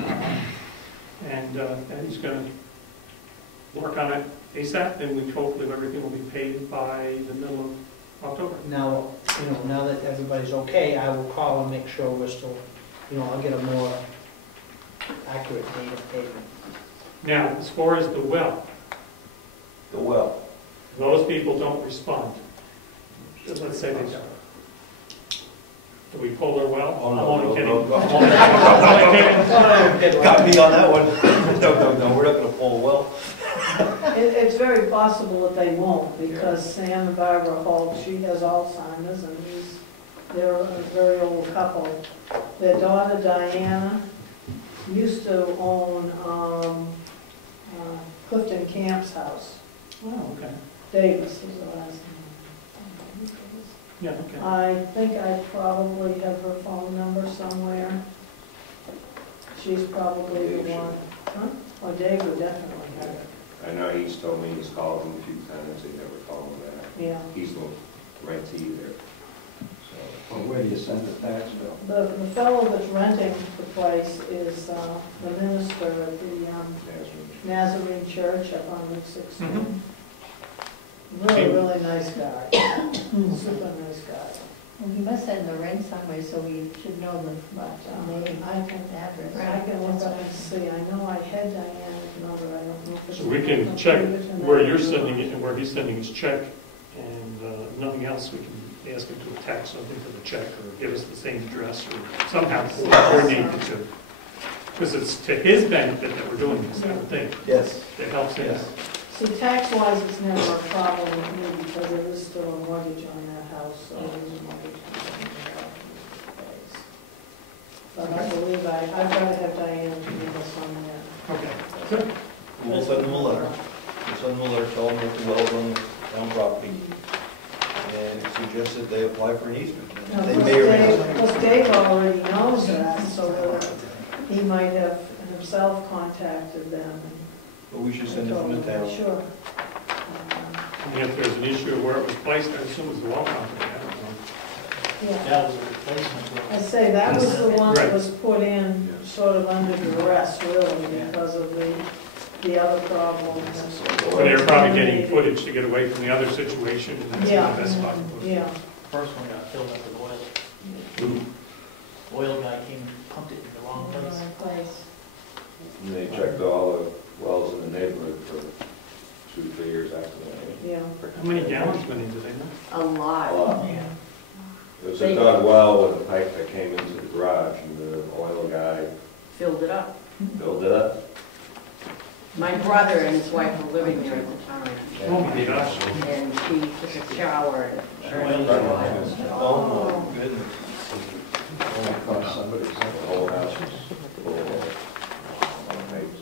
And he's going to work on it ASAP, and we hopefully everything will be paid by the middle of October. Now, you know, now that everybody's okay, I will call and make sure we're still, you know, I'll get a more accurate date of payment. Now, as far as the well, those people don't respond. Let's say they don't. Do we pull their well? Oh, I'm no, only no, kidding. no, no. I'm only kidding. Got me on that one. No, we're not gonna pull a well. It's very possible that they won't, because Sam and Barbara Holt, she has Alzheimer's, and they're a very old couple. Their daughter Diana used to own Clifton Camp's house. Oh, okay. Davis was the last name. Yeah, okay. I think I probably have her phone number somewhere. She's probably the one. Huh? Well, Dave would definitely have it. I know he's told me he's called him a few times, they never called him back. Yeah. He's the rentee there. Well, where do you send the tax bill? The fellow that's renting the place is the minister at the Nazarene Church up on Route 16. Mhm. Really nice guy. Super nice guy. Well, he must send the rent somewhere, so we should know the name, I can look up and see. I know I had Diana's number, I don't know if it's. So we can check where you're sending it and where he's sending his check, and nothing else, we can ask him to attach something to the check, or give us the same address, or somehow coordinate the two. Because it's to his benefit that we're doing this, I would think. Yes. It helps him. Yes. See, tax-wise, it's never a problem with me because there is still a mortgage on that house, so there's a mortgage on that house. But I believe I've got to have Diana to give us on that. Okay, good. We'll send them a letter. We'll send them a letter telling them that the well's on the town property. And suggest that they apply for an easement. Now, They may or may not. Plus Dave already knows that, so he might have himself contacted them. But we should send it from the town. Sure. And if there's an issue of where it was placed, I assume it was the well company. I don't know. Yeah. That was a replacement. I say that was the one that Right. was put in sort of under duress, really, because of the other problems. But they were probably getting footage to get away from the other situation, and that's Yeah. the best spot to put it. Yeah. First one got filled up with oil. Oil guy came and pumped it in the wrong place. Wrong place. And they checked all the wells in the neighborhood for 2-3 years after that. Yeah. How many gallons went into, do they know? A lot. A lot. It was a dug well with a pipe that came into the garage, and the oil guy Filled it up. filled it up. My brother and his wife were living there at the time, Oh my gosh. and he took a shower and Oh, my goodness. Only cost somebody The something. whole house was full of pipes.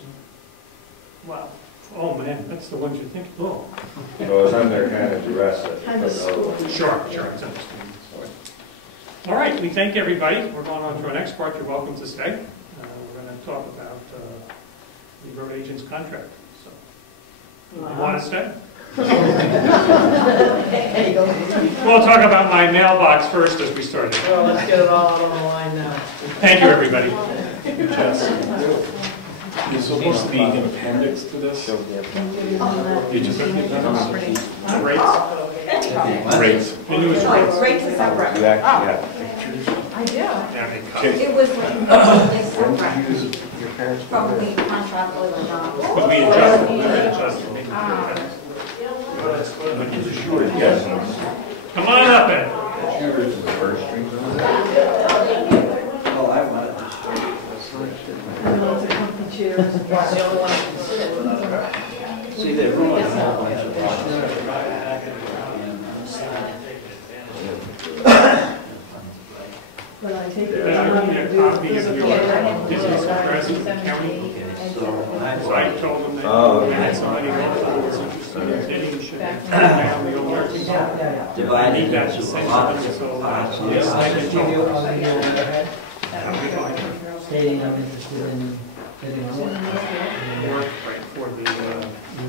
Wow. Oh, man, that's the ones you think, oh. So it was under kind of duress that. Kind of spooky. Sure, it's understandable. All right, we thank everybody. We're going on to our next part. You're welcome to stay. We're going to talk about the road agent's contract. So, you want to stay? We'll talk about my mailbox first as we started. Well, let's get it all out on the line now. Thank you, everybody. There's supposed to be an appendix to this. You just rates. The newest rates. Rates is separate. You actually have I do. Yeah, they cut. It was separate from the contract with the Could we adjust it? Adjust it. Yes. Come on up, Ed. Oh, I wanted to Lots of comfy chairs. see they ruined a whole bunch of But I take it. Yeah, I need a copy of your business address in the county. So I told them that Oh, had somebody who was interested in bidding, should down the old nursing home. I divided need that to into send a lot to them, of so parts. yes, I can Give you tell on them. the overhead, That'll be fine. stating I'm interested in bidding on it. Work, right, for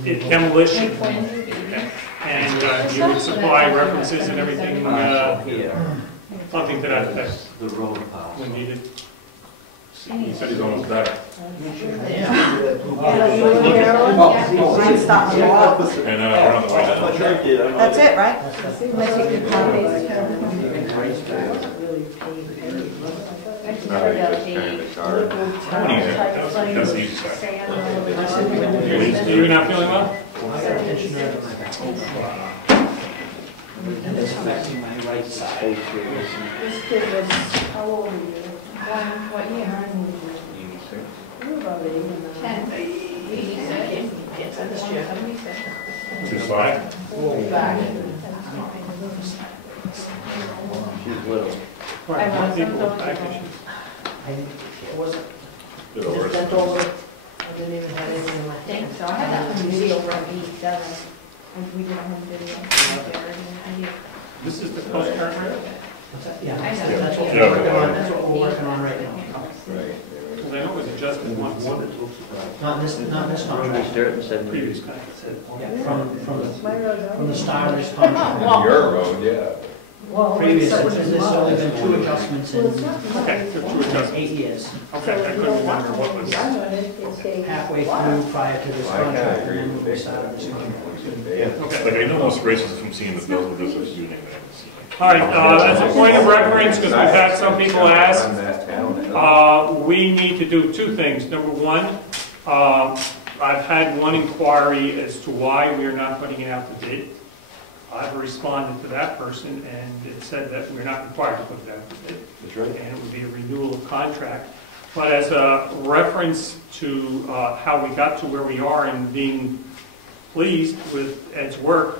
the demolition. And you would supply references and everything, something to that effect The road pass. when needed. He said he's almost there. And we're on the way down. That's it, right? No, you just turned the card. That's the easy side. You're not feeling well? And it's affecting my right side. This kid was, how old are you? What year? You were about 8 or 9. 86. Just fine. She's little. Right, I want people some with back issues. It wasn't, Get over just it. bent over, I didn't even have anything in my I think hand. so. I had that from the over at B7. And we did a home video. This is the Coast Guard road? What's that? Yeah, I know. that's what Yeah. we're working on, that's what we're working on right now. Right. Because I know it was adjusted once, Not this How much contract. dirt and said previous contract. Yeah, My road's from the start of this Oh, contract. well. Your road, yeah. Well, Previous, so this has only been 2 adjustments in Okay, so two adjustments. 8 years. Okay, I couldn't remember what was. Halfway through prior to this I kinda contract, agree and then with we Vic. started this contract. Okay. Like, I know most races from seeing the bills of this is using that. All right, as a point of reference, because we've had some people ask, On that town. we need to do 2 things. Number 1, I've had one inquiry as to why we are not putting it out to bid. I've responded to that person, and it said that we're not required to put it out to bid. That's right. And it would be a renewal of contract. But as a reference to how we got to where we are and being pleased with Ed's work,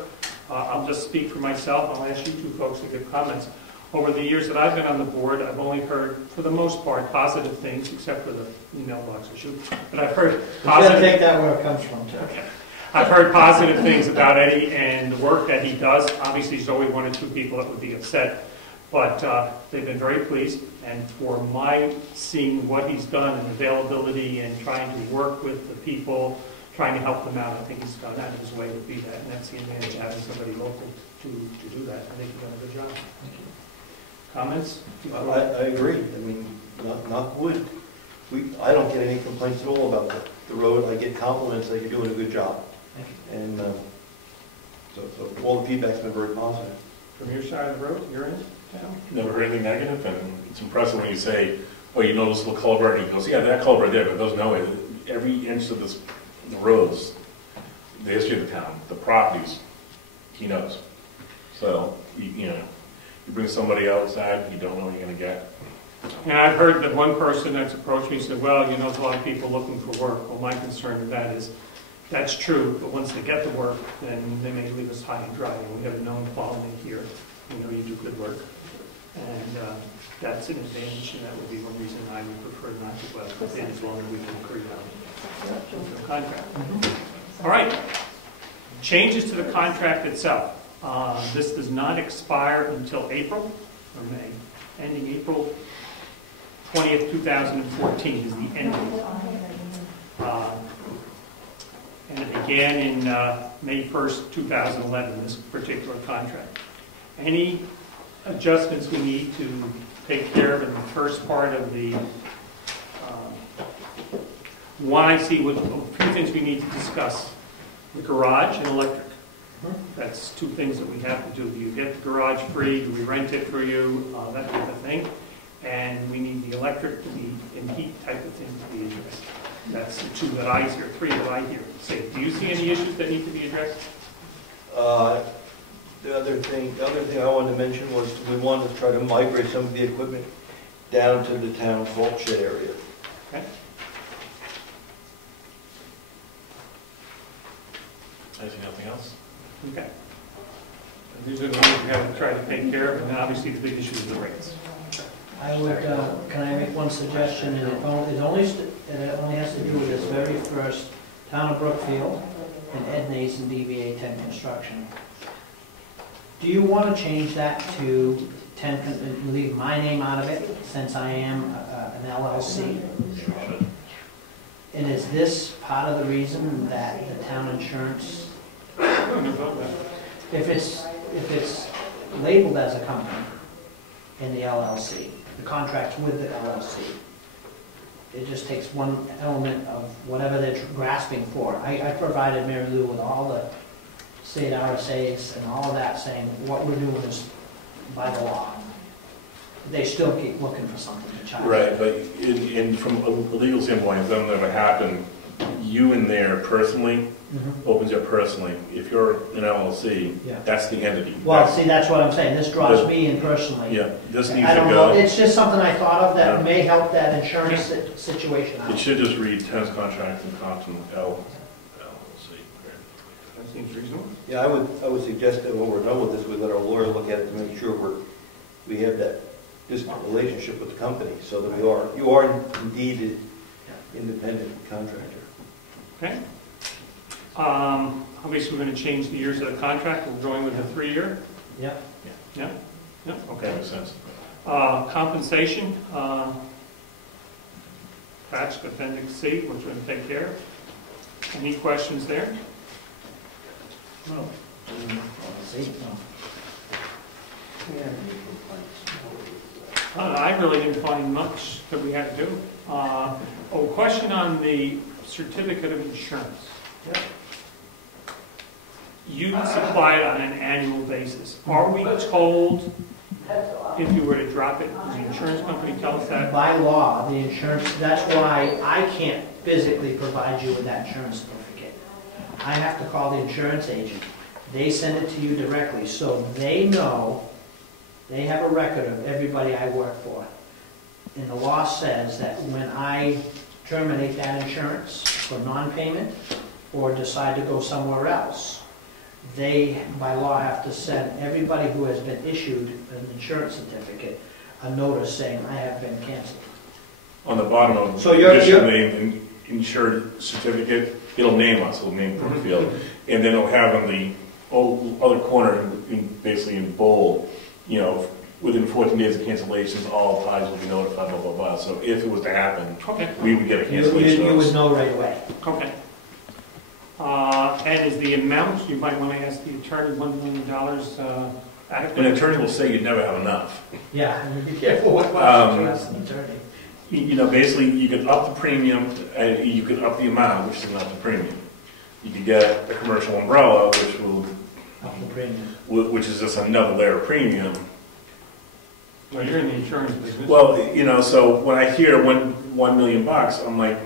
I'll just speak for myself. I'll ask you 2 folks to give comments. Over the years that I've been on the board, I've only heard, for the most part, positive things, except for the mailbox issue. But I've heard You gotta positive. take that where it comes from, too. Okay. I've heard positive things about Eddie and the work that he does. Obviously, there's always 1 or 2 people that would be upset, but they've been very pleased. And for my seeing what he's done and availability and trying to work with the people trying to help them out. I think he's gone out of his way to be that, and that's the advantage of having somebody local to do that. I think he's done a good job. Comments? I agree. I mean, knock wood. I don't get any complaints at all about the road. I get compliments that you're doing a good job. Thank you. And so all the feedback's been very positive. From your side of the road, you're in town? Never heard anything negative, and it's impressive when you say, oh, you know this little culvert, and he goes, yeah, that culvert there, but there's no way. Every inch of the roads, the history of the town, the properties, he knows. So, you know, you bring somebody outside, you don't know what you're gonna get. And I've heard that one person that's approached me said, well, you know, there's a lot of people looking for work. Well, my concern with that is, that's true, but once they get the work, then they may leave us high and dry. And we have a known quality here. We know you do good work. And that's an advantage, and that would be one reason I would prefer not to go out with it, as long as we can agree on the contract. All right. Changes to the contract itself. This does not expire until April or May, ending April 20th, 2014 is the end date. And it began in May 1st, 2011, this particular contract. Any adjustments we need to take care of in the first part of the one I see with a few things we need to discuss. The garage and electric. That's two things that we have to do. Do you get the garage free? Do we rent it for you? That type of thing. And we need the electric to be, and heat type of thing to be addressed. That's the two that I hear, three that I hear. Say, do you see any issues that need to be addressed? The other thing I wanted to mention was we wanted to try to migrate some of the equipment down to the town salt shed area. Okay. I see nothing else. Okay. And these are the ones we have to try to take care of, and then obviously the big issue is the rates. I would, can I make one suggestion? And it only has to do with this very first Town of Brookfield and Ed Nason DBA 10 Construction. Do you want to change that to 10, leave my name out of it, since I am an LLC? And is this part of the reason that the town insurance, if it's labeled as a company in the LLC, the contract's with the LLC, it just takes one element of whatever they're grasping for. I provided Mary Lou with all the state RSAs and all of that, saying what we're doing is by the law. They still keep looking for something to charge. Right, but from a legal standpoint, if that ever happened, you in there personally opens you up personally. If you're an LLC, that's the entity. Well, see, that's what I'm saying. This draws me in personally. Yeah, this needs I to don't go. know. It's just something I thought of that may help that insurance situation out. It should just read tenants contracts and Compton LLC. That seems reasonable. Yeah, I would suggest that when we're done with this, we let our lawyer look at it to make sure we have that distant relationship with the company, so that you are indeed an independent contractor. Okay. Obviously, we're going to change the years of the contract. We're going with a 3-year. Yep. Yeah. Yeah. Okay. That makes sense. Compensation. Attached Appendix C, which we're going to take care of. Any questions there? No. See, no. I really didn't find much that we had to do. Question on the certificate of insurance. You supply it on an annual basis. Are we told if you were to drop it, does the insurance company tell us that? By law, the insurance, that's why I can't physically provide you with that insurance certificate. I have to call the insurance agent. They send it to you directly, so they know, they have a record of everybody I work for. And the law says that when I terminate that insurance for non-payment or decide to go somewhere else, they, by law, have to send everybody who has been issued an insurance certificate a notice saying, I have been canceled. On the bottom of So the insured certificate, it'll name us, it'll name Brookfield, and then it'll have on the other corner, basically in bold, you know, within 14 days of cancellations, all parties will be notified, blah, blah, blah. So if it was to happen, we would get a cancellation You notice. would know right away. Okay. Ed, is the amount, you might want to ask the attorney, $1 million adequate? An attorney will say you'd never have enough. Yeah, and be careful what questions you ask an attorney. You know, basically, you could up the premium, you could up the amount, which is not the premium. You could get a commercial umbrella, which will, Up the premium. which is just another layer of premium. Well, you're in the insurance business. Well, you know, so when I hear $1 million, I'm like,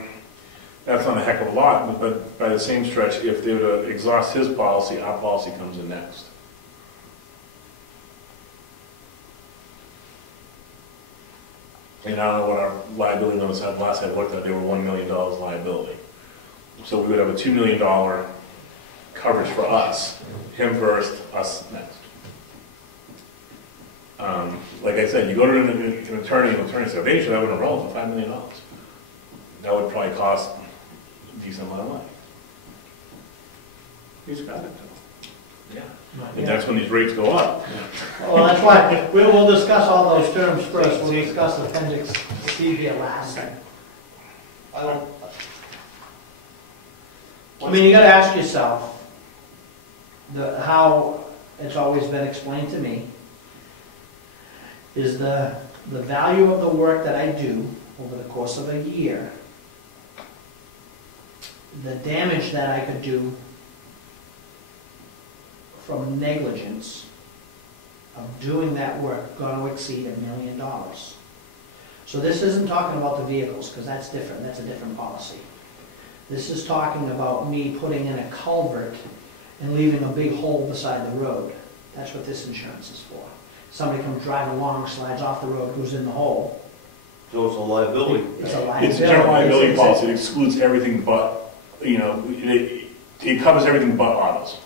that's not a heck of a lot, but by the same stretch, if they were to exhaust his policy, our policy comes in next. And I don't know what our liability limits had last I looked at, they were $1 million liability. So we would have a $2 million coverage for us, him first, us next. Like I said, you go to an attorney, and the attorney says, they should have an umbrella for $5 million. That would probably cost a decent amount of money. He's got it, though. Yeah. And that's when these rates go up. Well, that's why, we'll discuss all those terms first, we'll discuss appendix C here last. I mean, you gotta ask yourself, how it's always been explained to me, is the value of the work that I do over the course of a year, the damage that I could do from negligence of doing that work going to exceed $1 million. So this isn't talking about the vehicles, because that's different, that's a different policy. This is talking about me putting in a culvert and leaving a big hole beside the road. That's what this insurance is for. Somebody comes driving along, slides off the road, who's in the hole. So it's a liability. It's a liability. It's a general liability policy, it excludes everything but, you know, it covers everything but autos.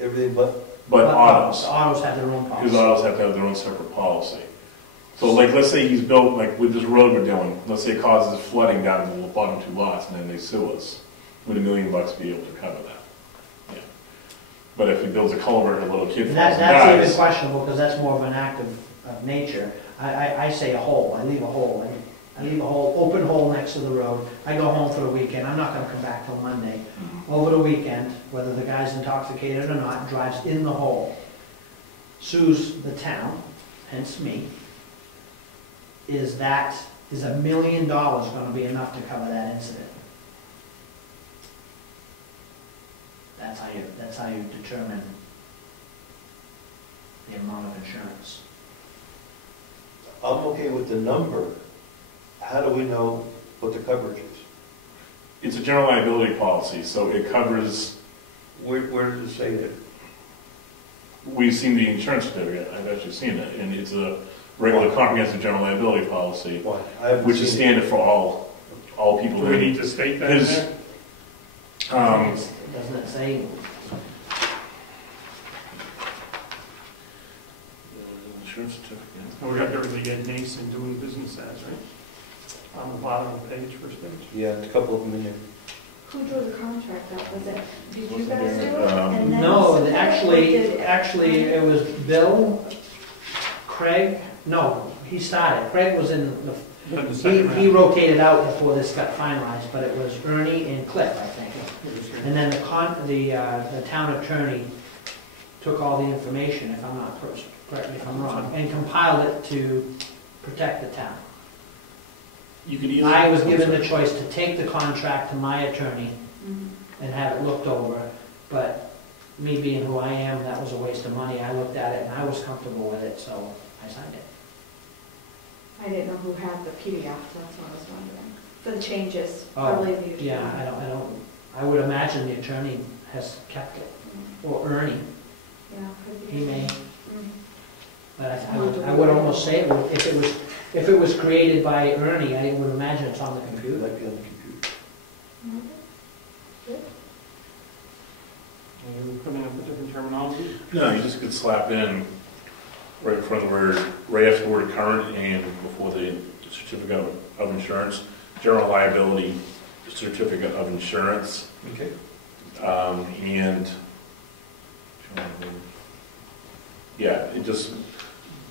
Everything but? But autos. Autos have their own policy. Because autos have to have their own separate policy. So like, let's say he's built, like with this road we're doing, let's say it causes flooding down to the bottom 2 lots, and then they sue us. Would $1 million be able to cover that? Yeah. But if he builds a culvert and a little kid falls and That's dies. even questionable, because that's more of an act of nature. I say a hole, I leave a hole. I leave a hole, open hole next to the road. I go home for the weekend, I'm not gonna come back till Monday. Over the weekend, whether the guy's intoxicated or not, drives in the hole, sues the town, hence me. Is $1 million gonna be enough to cover that incident? That's how you determine the amount of insurance. I'm okay with the number. How do we know what the coverage is? It's a general liability policy, so it covers. Where does it say that? We've seen the insurance certificate, I've actually seen it, and it's a regular comprehensive general liability policy, which is standard for all people. Do we need to state that in there? Doesn't it say? Insurance certificate. Oh, we got everything Ed Nason doing business as, right? On the bottom of the page, first page. Yeah, there's a couple of them in there. Who drew the contract up? Was it, did you guys do it? And then No, submit it, or actually, it was Bill, Craig, no, he started. Craig was in Then the second he round. rotated out before this got finalized, but it was Ernie and Cliff, I think. And then the town attorney took all the information, if I'm not, correct me if I'm wrong, and compiled it to protect the town. You could either. I was given the choice to take the contract to my attorney and have it looked over, but me being who I am, that was a waste of money. I looked at it and I was comfortable with it, so I signed it. I didn't know who had the PDF, so that's what I was wondering. For the changes, Oh, probably the attorney. Yeah, I would imagine the attorney has kept it, or Ernie, Yeah, could be. he may. Mm. But I would almost say, if it was created by Ernie, I would imagine it's on the It computer. might be on the computer. Okay. Good. Are we coming up with different terminology? No, you just could slap in right in front of the word, right after the word current and before the certificate of insurance, general liability certificate of insurance. Okay. And, yeah, it just,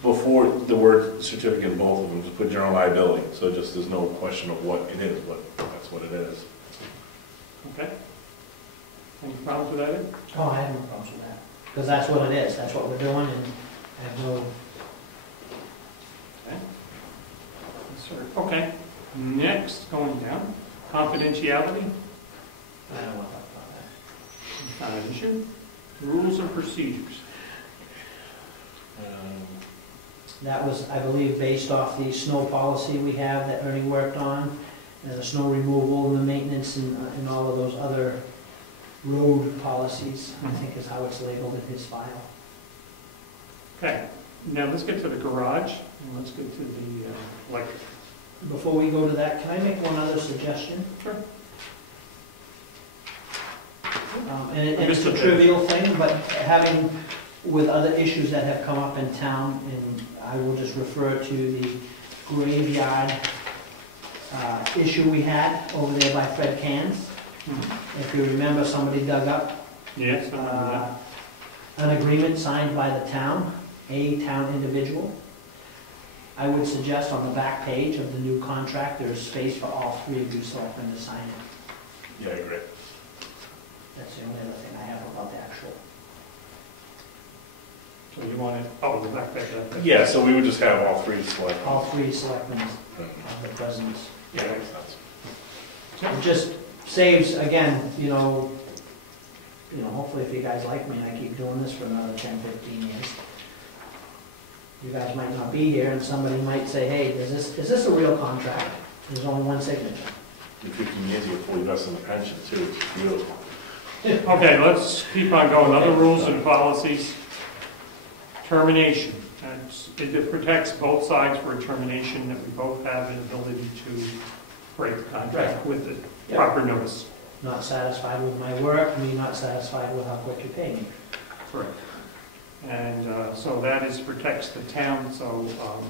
before the word certificate in both of them, just put general liability, so just there's no question of what it is, but that's what it is. Okay. Any problems with that, Ed? Oh, I have no problems with that, because that's what it is, that's what we're doing, and I have no, Yes, sir. Okay, next, going down, confidentiality, I don't want to talk about that. not an issue. Rules and procedures. That was, I believe, based off the snow policy we have that Ernie worked on, and the snow removal and the maintenance and all of those other road policies, I think is how it's labeled in his file. Okay, now let's get to the garage, and let's get to the electric. Before we go to that, can I make one other suggestion? Sure. And it's a trivial thing, but having, with other issues that have come up in town, and I will just refer to the graveyard issue we had over there by Fred Cann's. If you remember, somebody dug up Yes, I remember an agreement signed by the town, a town individual. I would suggest on the back page of the new contract, there's space for all three of you selectmen to sign it. Yeah, I agree. That's the only other thing I have about the actual. So you want to, oh, the back. Yeah, so we would just have all three select. All three selectmen of the presidents. Yeah, that makes sense. It just saves, again, hopefully if you guys like me and I keep doing this for another 10, 15 years, you guys might not be here and somebody might say, hey, is this a real contract? There's only one signature. In 15 years, you'll fully invest in the pension too. It's beautiful. Okay, let's keep on going. Other rules and policies. Termination. It protects both sides for a termination, that we both have an ability to break the contract with the proper notice. Not satisfied with my work, me not satisfied with how quick you pay me. Correct. And so that protects the town, so all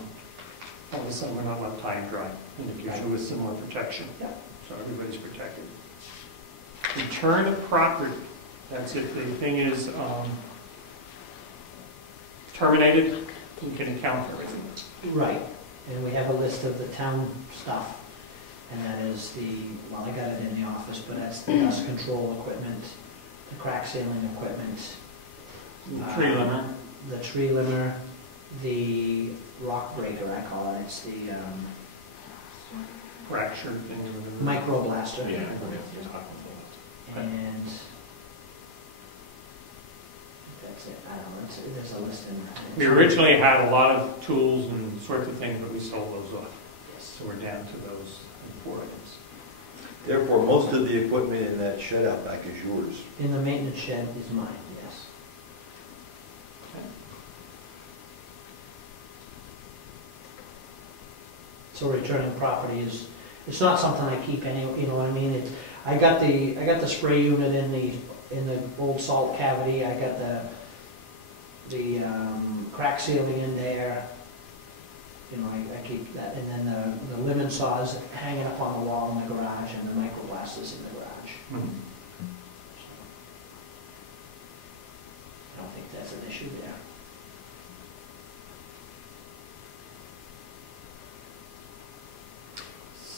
of a sudden we're not left high and dry in the future with similar protection. Yeah. So everybody's protected. Return of property. That's if the thing is terminated, we can account for everything. Right, and we have a list of the town stuff, and that is I got it in the office, but that's the dust control equipment, the crack sealing equipment. Tree limmer. The tree limmer, the rock breaker, I call it, it's the Fracture thing. micro blaster. Yeah. And that's it, I don't know, there's a list in there. We originally had a lot of tools and sorts of things, but we sold those off. Yes. So we're down to those 4 items. Therefore, most of the equipment in that shed out back is yours. In the maintenance shed is mine, yes. So returning property it's not something I keep you know what I mean? I got the spray unit in the old salt cavity, I got the crack sealing in there, I keep that, and then the lemon saws hanging up on the wall in the garage, and the micro blasters in the garage. Mm-hmm. I don't think that's an issue there.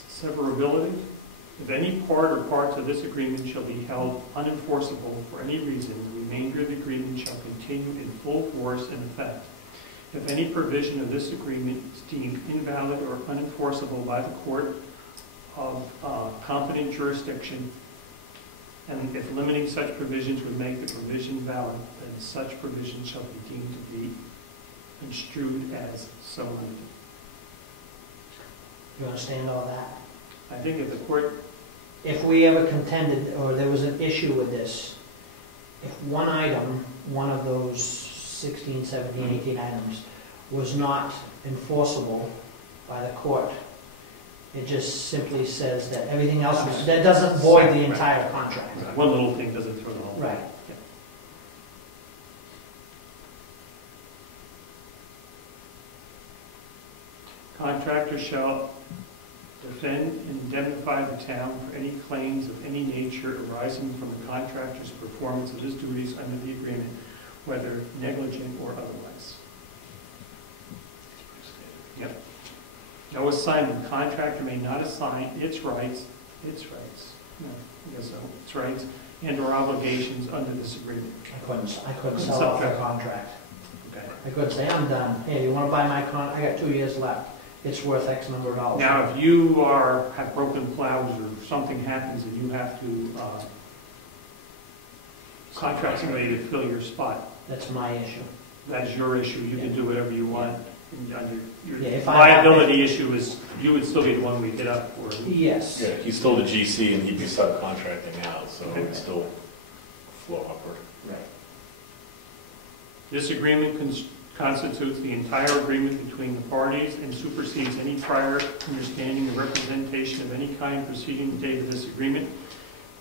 Severability. If any part or parts of this agreement shall be held unenforceable for any reason, the remainder of the agreement shall continue in full force and effect. If any provision of this agreement is deemed invalid or unenforceable by the court of competent jurisdiction, and if limiting such provisions would make the provision valid, then such provision shall be deemed to be construed as so limited. You understand all that? I think if the court, If we ever contended, or there was an issue with this, if one item, one of those 16, 17, 18 items, was not enforceable by the court, it just simply says that everything else, that doesn't void the entire contract. one little thing doesn't throw the whole thing. Right. Contractor shall defend and indemnify the town for any claims of any nature arising from the contractor's performance of his duties under the agreement, whether negligent or otherwise. Yep. No assignment. Contractor may not assign its rights, no, I guess so, its rights and/or obligations under this agreement. I couldn't sell off the contract. Okay. I could say, I'm done. Hey, you wanna buy my I got 2 years left. It's worth X number of dollars. Now, if you have broken plows or something happens and you have to contract somebody to fill your spot, That's my issue. that's your issue. You can do whatever you want. And Yeah, your if I have liability issue is, you would still be the one we hit up for. Yes. Yeah, he's still the GC and he'd be subcontracting out, so it would still flow upward. Right. This agreement constitutes the entire agreement between the parties and supersedes any prior understanding or representation of any kind preceding the date of this agreement.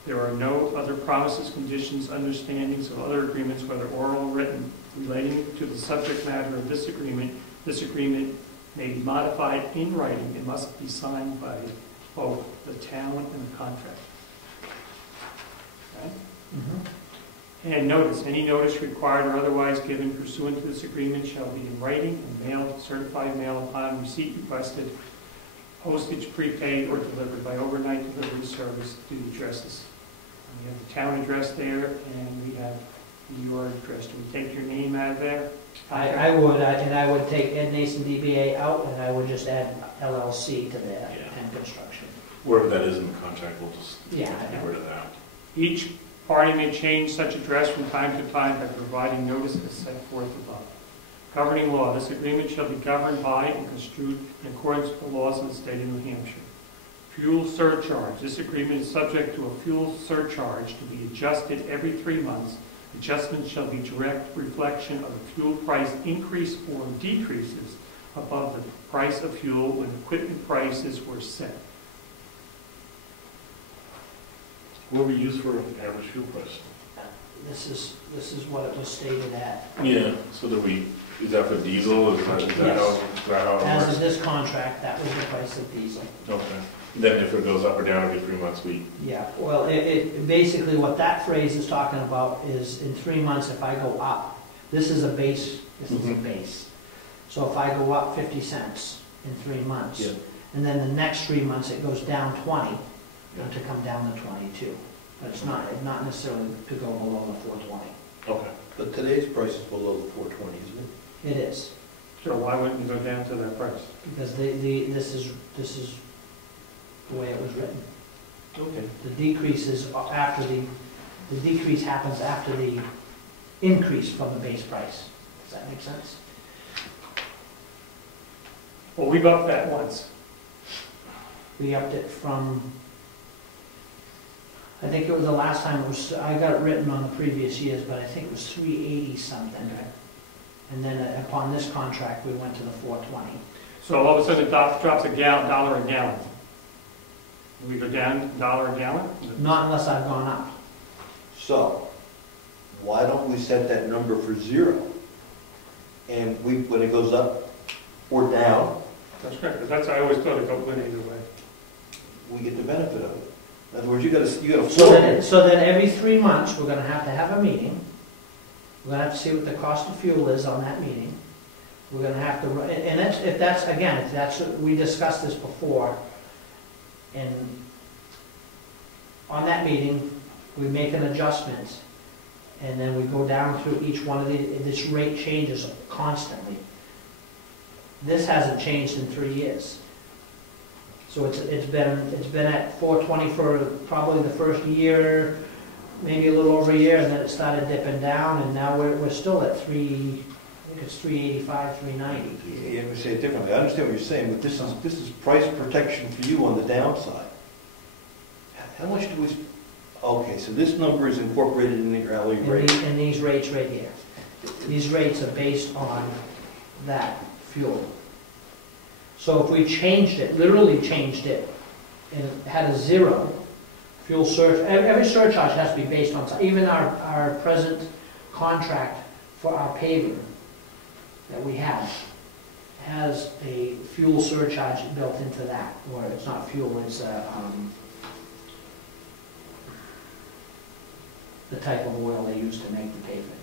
There are no other promises, conditions, understandings, or other agreements, whether oral or written, relating to the subject matter of this agreement. This agreement may be modified in writing and must be signed by both the town and the contract. Okay? And notice, any notice required or otherwise given pursuant to this agreement shall be in writing and mailed, certified mail upon receipt requested, postage prepaid or delivered by overnight delivery service to the addresses. And we have the town address there, and we have your address. Do we take your name out of there? I would, and I would take Ed Nason DBA out, and I would just add LLC to there, and construction. Wherever that is in the contract, we'll just Yeah. get rid of that. Each party may change such address from time to time by providing notice as set forth above. Governing law. This agreement shall be governed by and construed in accordance with the laws of the state of New Hampshire. Fuel surcharge. This agreement is subject to a fuel surcharge to be adjusted every 3 months. Adjustments shall be direct reflection of the fuel price increase or decreases above the price of fuel when equipment prices were set. What do we use for average fuel price? This is what it was stated at. Yeah, so that is that for diesel, is that how it As works? of this contract, that was the price of diesel. Okay. Then if it goes up or down every 3 months, Yeah, well, it basically what that phrase is talking about is in 3 months, if I go up, this is a base, So if I go up 50 cents in 3 months, Yeah. and then the next 3 months it goes down 20, to come down to 22. But it's not necessarily to go below the 420. Okay. But today's price is below the 420, isn't it? It is, So why wouldn't you go down to that price? because this is the way it was written. Okay. The decrease is after the decrease happens after the increase from the base price. Does that make sense? Well, we've upped that once. We upped it from, I think it was the last time it was, I got it written on the previous years, but I think it was 380 something. And then upon this contract, we went to the 420. So all of a sudden it drops $1 a gallon. We go down $1 a gallon? Not unless I've gone up. So, why don't we set that number for 0? And when it goes up or down, That's correct, because I always thought it went either way. we get the benefit of it. In other words, you got a So then every 3 months, we're gonna have a meeting. We're gonna have to see what the cost of fuel is on that meeting. We're gonna have to, and we discussed this before, and on that meeting, we make an adjustment, and then we go down through each one of this rate changes constantly. This hasn't changed in 3 years. So it's been at 420 for probably the first year, maybe a little over a year, and then it started dipping down, and now we're still at I think it's 385, 390. Yeah, let me say it differently. I understand what you're saying, but this is price protection for you on the downside. How much do we, okay, so this number is incorporated in the hourly rate. And these rates right here. These rates are based on that fuel. So if we changed it, literally changed it, and it had a 0 fuel surcharge, every surcharge has to be based on, even our present contract for our paving that we have has a fuel surcharge built into that, or it's not fuel, it's the type of oil they use to make the pavement.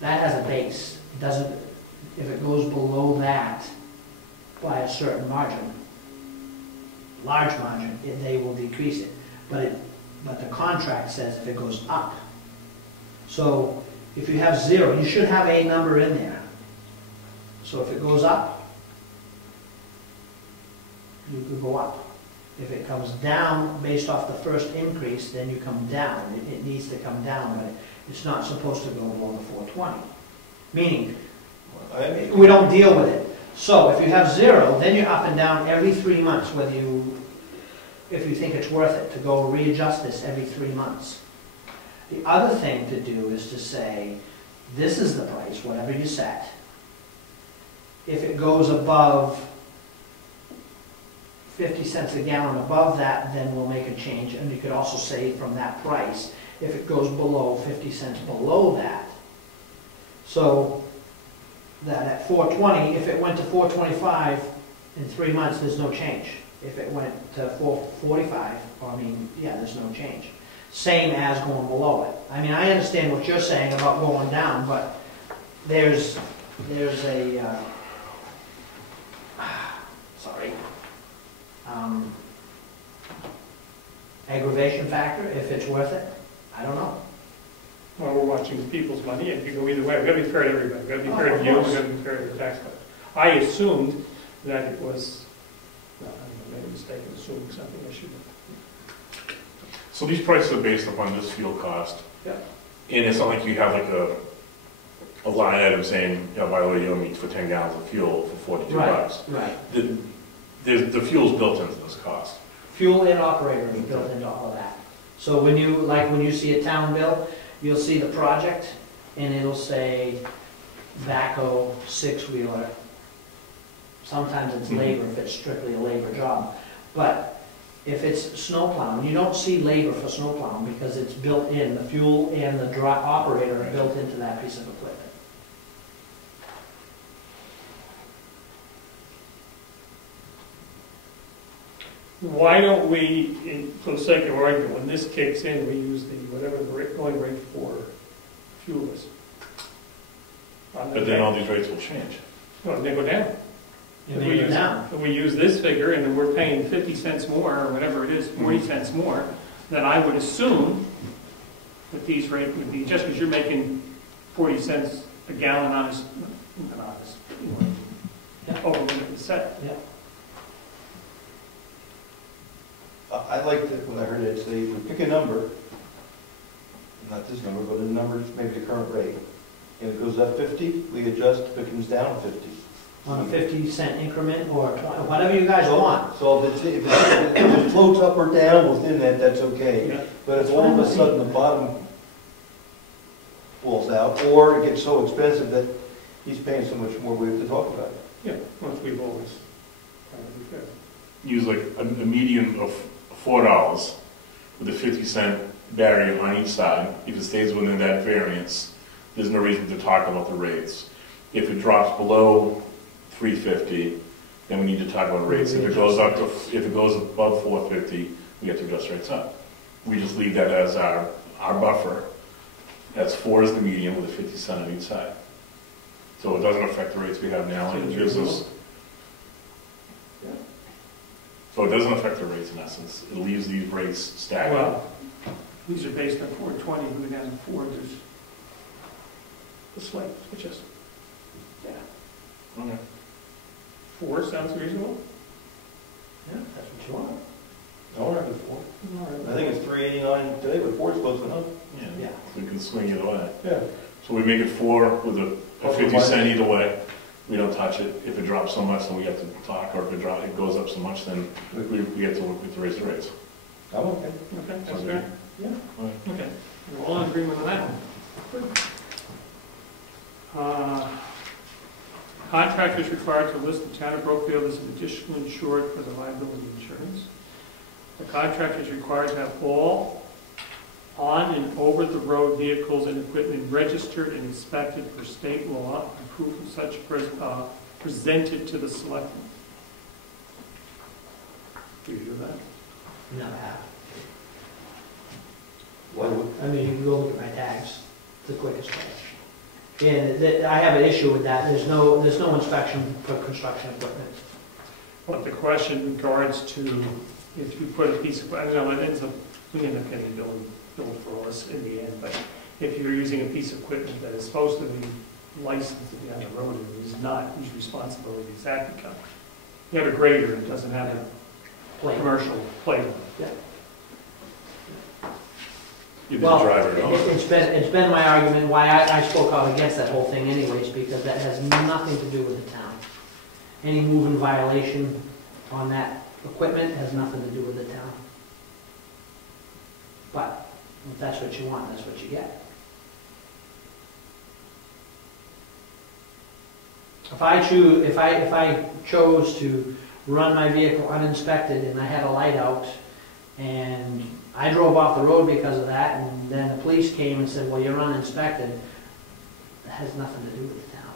That has a base. It doesn't, if it goes below that by a certain margin, large margin, they will decrease it. But but the contract says if it goes up. So if you have 0, you should have a number in there. So if it goes up, you could go up. If it comes down based off the first increase, then you come down. It needs to come down, but it's not supposed to go below the 420. Meaning, we don't deal with it. So if you have 0, then you're up and down every 3 months, if you think it's worth it to go readjust this every 3 months. The other thing to do is to say, this is the price, whatever you set. If it goes above 50 cents a gallon above that, then we'll make a change. And you could also say from that price, if it goes below 50 cents below that. So that at 420, if it went to 425 in 3 months, there's no change. If it went to 445, there's no change. Same as going below it. I mean, I understand what you're saying about going down, but there's a, aggravation factor, if it's worth it. I don't know. Well, we're watching people's money, and it could go either way. We've got to be fair to everybody. We've got to be fair to you, we've got to be fair to the taxpayers. I assumed that it was, no, I made a mistake in assuming something I shouldn't. So these prices are based upon this fuel cost? Yeah. And it's not like you have like a line item saying, by the way, you owe me for 10 gallons of fuel for $42. Right. The fuel's built into this cost. Fuel and operator is built into all of that. So when you see a town bill, you'll see the project, and it'll say backhoe, 6-wheeler. Sometimes it's labor if it's strictly a labor job. But if it's snow plowing, you don't see labor for snow plowing because it's built in. The fuel and the operator are built into that piece of equipment. Why don't we, for the sake of argument, when this kicks in, we use whatever the going rate for fuel is? But then all these rates will change. Well, they go down. If we use this figure and then we're paying 50 cents more, or whatever it is, 40 cents more, then I would assume that these rates would be, just because you're making 40 cents a gallon on this, over what it was set. Yeah. I liked it when I heard it say, we pick a number, not this number, but a number, maybe the current rate. And it goes up 50, we adjust, if it comes down 50. On a 50-cent increment or 20, whatever you guys want. So if it floats up or down within that, that's okay. Yeah. But if all of a sudden the bottom falls out, or it gets so expensive that he's paying so much more, we have to talk about it. Yeah, once we've always tried to be fair. Use like a median of $4 with a 50-cent barrier on each side. If it stays within that variance, there's no reason to talk about the rates. If it drops below $3.50, then we need to talk about rates. If it goes above $4.50, we have to adjust rates up. We just leave that as our buffer. That's 4 is the median with a 50 cent on each side. So it doesn't affect the rates we have now, and it gives us. So it doesn't affect the rates in essence. It leaves these rates stagnant. Well, these are based on 420, going down to 4, there's the slight switches. Yeah. Okay. 4 sounds reasonable? Yeah, that's what you want. All right, with 4. I think it's 389 today, but 4 is close enough. Yeah. We can swing either way. Yeah. So we make it 4 with a 50 cent either way. We don't touch it. If it drops so much, then we have to talk, or if it goes up so much, then we have to raise the rates. I'm okay. Okay, that's fair. Yeah. Okay, we're all in agreement on that one. Contractor is required to list the town of Brookfield as an additional insured for the liability insurance. The contractor is required to have all on and over the road vehicles and equipment registered and inspected per state law, and proof of such presented to the selectmen. Do you do that? Never have. Why would? I mean, you can go look at my tags. It's the quickest way. And I have an issue with that. There's no inspection for construction equipment. But the question regards to if you put a piece of, I don't know, it's we end up getting billed for us in the end. But if you're using a piece of equipment that is supposed to be licensed to be on the road and is not, whose responsibility does that become? You have a grader and doesn't have a commercial plate. You'd be the Well, driver, no? it's been my argument why I spoke out against that whole thing anyways, because that has nothing to do with the town. Any moving violation on that equipment has nothing to do with the town. But if that's what you want, that's what you get. If I chose to run my vehicle uninspected and I had a light out and I drove off the road because of that, and then the police came and said, well, you're uninspected, that has nothing to do with the town.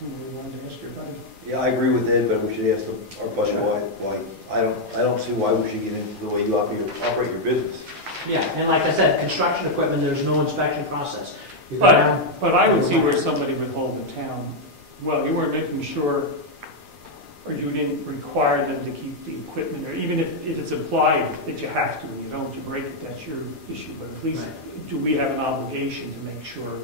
We wanted to ask your buddy. Yeah, I agree with Ed, but we should ask our buddy why, I don't see why we should get into the way you operate your business. Yeah, and like I said, construction equipment, there's no inspection process. You go down, But I would see where somebody would hold the town, well, you weren't making sure, or you didn't require them to keep the equipment, or even if it's implied that you have to, and you don't, you break it, that's your issue, but at least, do we have an obligation to make sure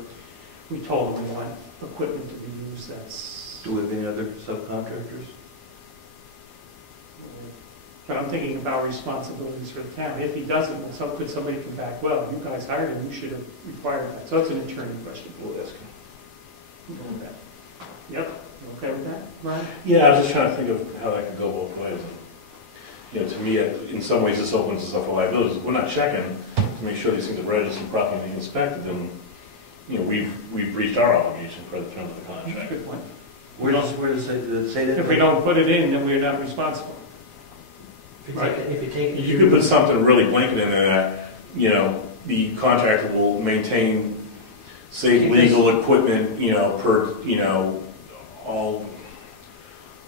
we told them we want equipment to be used that's... Do we have any other subcontractors? But I'm thinking about responsibilities for the town. If he doesn't, well, could somebody come back, well, you guys hired him, you should have required that. So it's an attorney question. We'll ask him. Yep, you okay with that, Ryan? Yeah, I was just trying to think of how that could go both ways. You know, to me, in some ways, this opens us up for liabilities. If we're not checking to make sure these things are registered and properly inspected, then, you know, we've breached our obligation for the terms of the contract. Good point. Where does it say that? If we don't put it in, then we're not responsible. if you take it You could put something really blanket in there that, you know, the contractor will maintain safe, legal equipment, you know, per, you know, all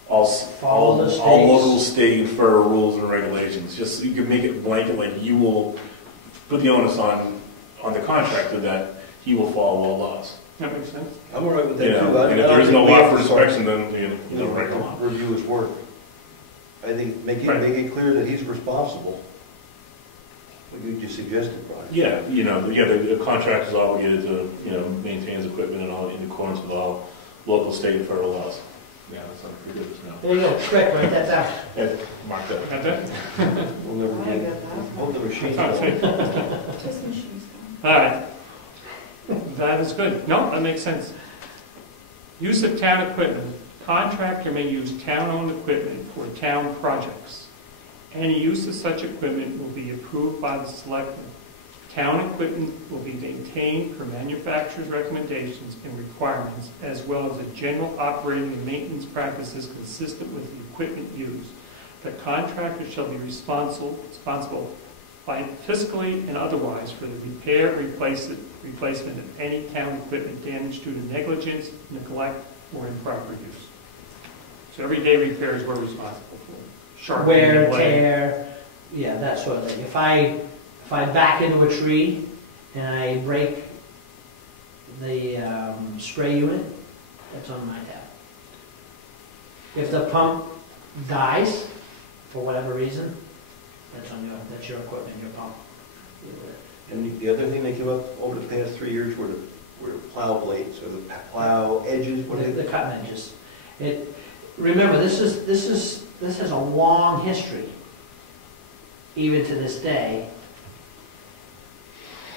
local, state, and federal rules and regulations. Just, you can make it blanket, like you will put the onus on the contractor that he will follow all laws. That makes sense. I'm all right with that You too. know, and if there is no law for inspection, then, you know, regular law. Review his work. I think, make it clear that he's responsible. Like you just suggested, Brian. Yeah, you know, the contractor is obligated to, you know, maintain his equipment and all in accordance with all local, state, and federal laws. Yeah, that's not pretty good now. There you go, quick, write that down. Yeah, mark that. Got that? We'll never get, hope the machine. All right. That is good. No, that makes sense. Use of town equipment. Contractor may use town-owned equipment for town projects. Any use of such equipment will be approved by the selectmen. Town equipment will be maintained per manufacturer's recommendations and requirements, as well as a general operating and maintenance practices consistent with the equipment used. The contractor shall be responsible fiscally and otherwise for the repair, replacement of any town equipment damaged due to negligence, neglect, or improper use. So everyday repairs we're responsible for. Sharpening, Wear, blade. tear, yeah, that sort of thing. If I back into a tree and I break the spray unit, that's on my tab. If the pump dies for whatever reason, that's your equipment, your pump. And the other thing that came up over the past 3 years were the plow blades or the plow edges. What are The they? cutting edges. Remember, this has a long history, even to this day.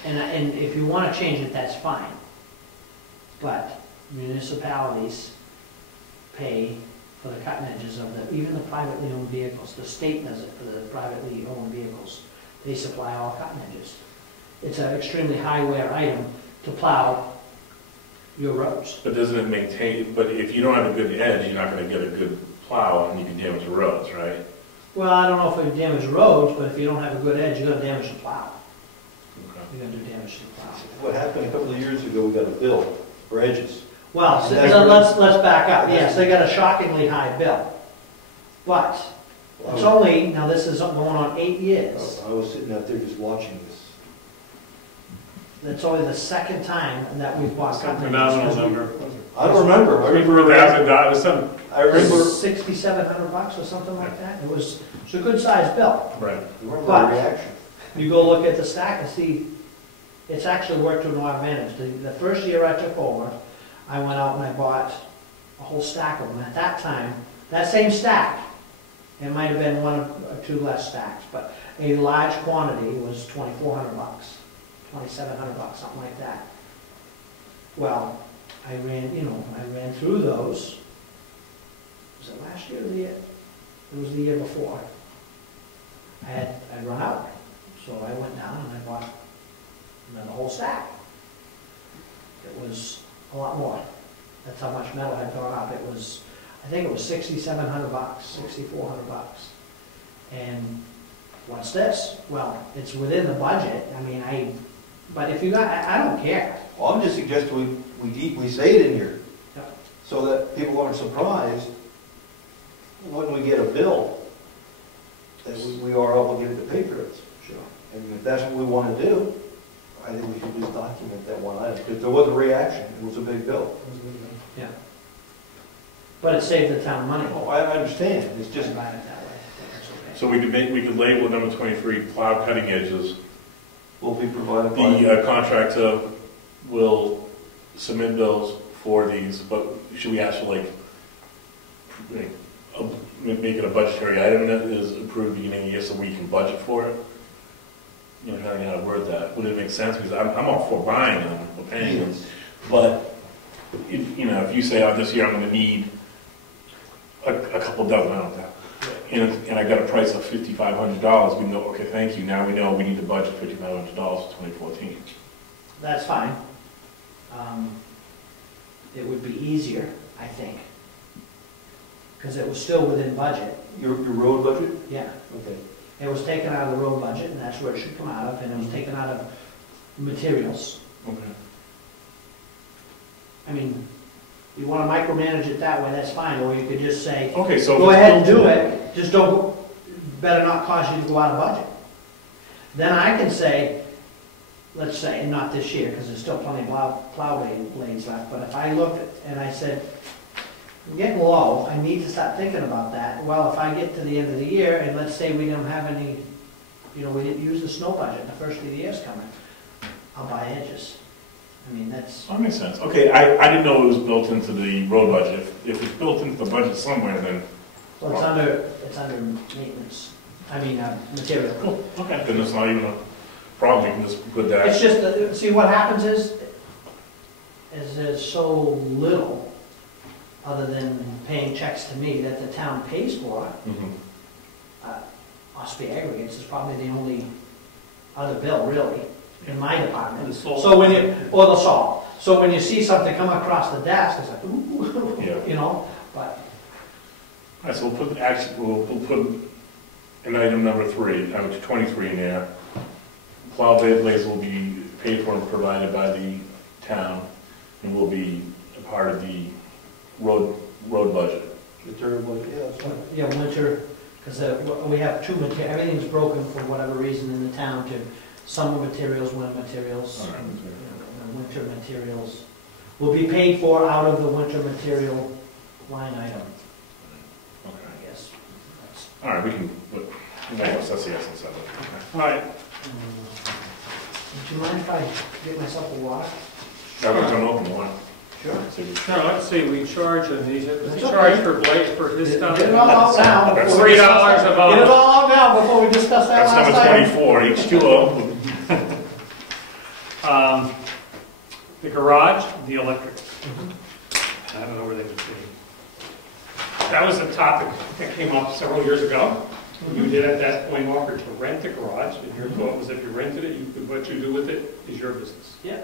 And if you want to change it, that's fine. But municipalities pay for the cutting edges of even the privately owned vehicles. The state does it for the privately owned vehicles. They supply all cutting edges. It's an extremely high wear item to plow your roads. But doesn't it maintain, but if you don't have a good edge, you're not going to get a good plow and you can damage the roads, right? Well, I don't know if it would damage roads, but if you don't have a good edge, you're going to damage the plow. Okay. You're going to do damage to the plow. What happened a couple of years ago, we got a bill for edges. Well, so let's back up. Yes, they got a shockingly high bill. But it's only, now this is going on 8 years. I was sitting out there just watching this. that's only the second time that we've bought Some companies. phenomenal number. I don't remember. I remember $3,000, some, I remember, $6,700 or something like that. It's a good sized bill. right. I remember But- the reaction. You go look at the stack and see, it's actually worked to our advantage. The first year I took over, I went out and I bought a whole stack of them. At that time, that same stack, it might have been one or two less stacks, but a large quantity was $2,400, $2,700, something like that. Well, I ran through those. Was it last year or the year? It was the year before. I'd run out. So I went down and I bought another whole stack. It was a lot more. That's how much metal had gone up. It was, I think it was $6,700, $6,400. And what's this? Well, it's within the budget. I mean, but if you got, I don't care. Well, I'm just suggesting we say it in here, Yep. so that people aren't surprised when we get a bill, that we are obligated to pay for it. Sure. And if that's what we want to do, I think we should just document that one item, because there was a reaction, it was a big bill. Yeah. But it saved the town money. Oh, I understand, it's just, Just buy it that way. That's okay. So we could label it number 23, plow cutting edges. will be provided by. The contractor will submit bills for these, but should we ask for make it a budgetary item that is approved beginning of the year so we can budget for it? You know, trying to how to word that. Would it make sense? Because I'm all for buying them or paying them. But, if you say, this year I'm going to need a couple dozen, I don't know. And I got a price of $5,500, we know, okay, thank you, now we know we need to budget $5,500 for 2014. That's fine. It would be easier, I think, because it was still within budget. Your road budget? Yeah. Okay. It was taken out of the road budget, and that's where it should come out of, and it was taken out of materials. Okay. I mean, you want to micromanage it that way, that's fine, or you could just say, Okay, so. go ahead and do it, just don't, better not cause you to go out of budget. Then I can say, let's say, and not this year, because there's still plenty of plow blades left, but if I looked and I said, I'm getting low, I need to start thinking about that. Well, if I get to the end of the year, and let's say we don't have any, we didn't use the snow budget the first of the year's coming, I'll buy edges. I mean, that's... That makes sense. Okay, I didn't know it was built into the road budget. If it's built into the budget somewhere, then... Well, it's under maintenance, material. Cool, okay. Then it's not even a problem, you can just put that... It's just, see, what happens is there's so little, other than paying checks to me, that the town pays for. Osby Aggregates is probably the only other bill, really, in my department. The salt. So or the salt. So when you see something come across the desk, it's like, ooh, Yeah. but. All right, so we'll put an item number 23 in there. Plow blades will be paid for and provided by the town, and will be a part of the road budget. Material budget, yeah, that's fine. Yeah, winter, because we have everything's broken for whatever reason in the town to summer materials, winter materials. All right. Winter materials will be paid for out of the winter material line item, Okay. I guess. All right, we can, that's the essence of it. Okay. All right, Would you mind if I get myself a water? Now we're going to open one. Sure. now, let's see, we charge, we That's charge okay. for Blake for his stuff. Get it all out now. That's before we $3 discuss that. a month. Get it all out now before we discuss that That's last number item. 24, H2O. The garage, the electric. I don't know where they would be. That was a topic that came up several years ago. You did at that point offer to rent a garage, and your thought was if you rented it, what you do with it is your business. Yeah.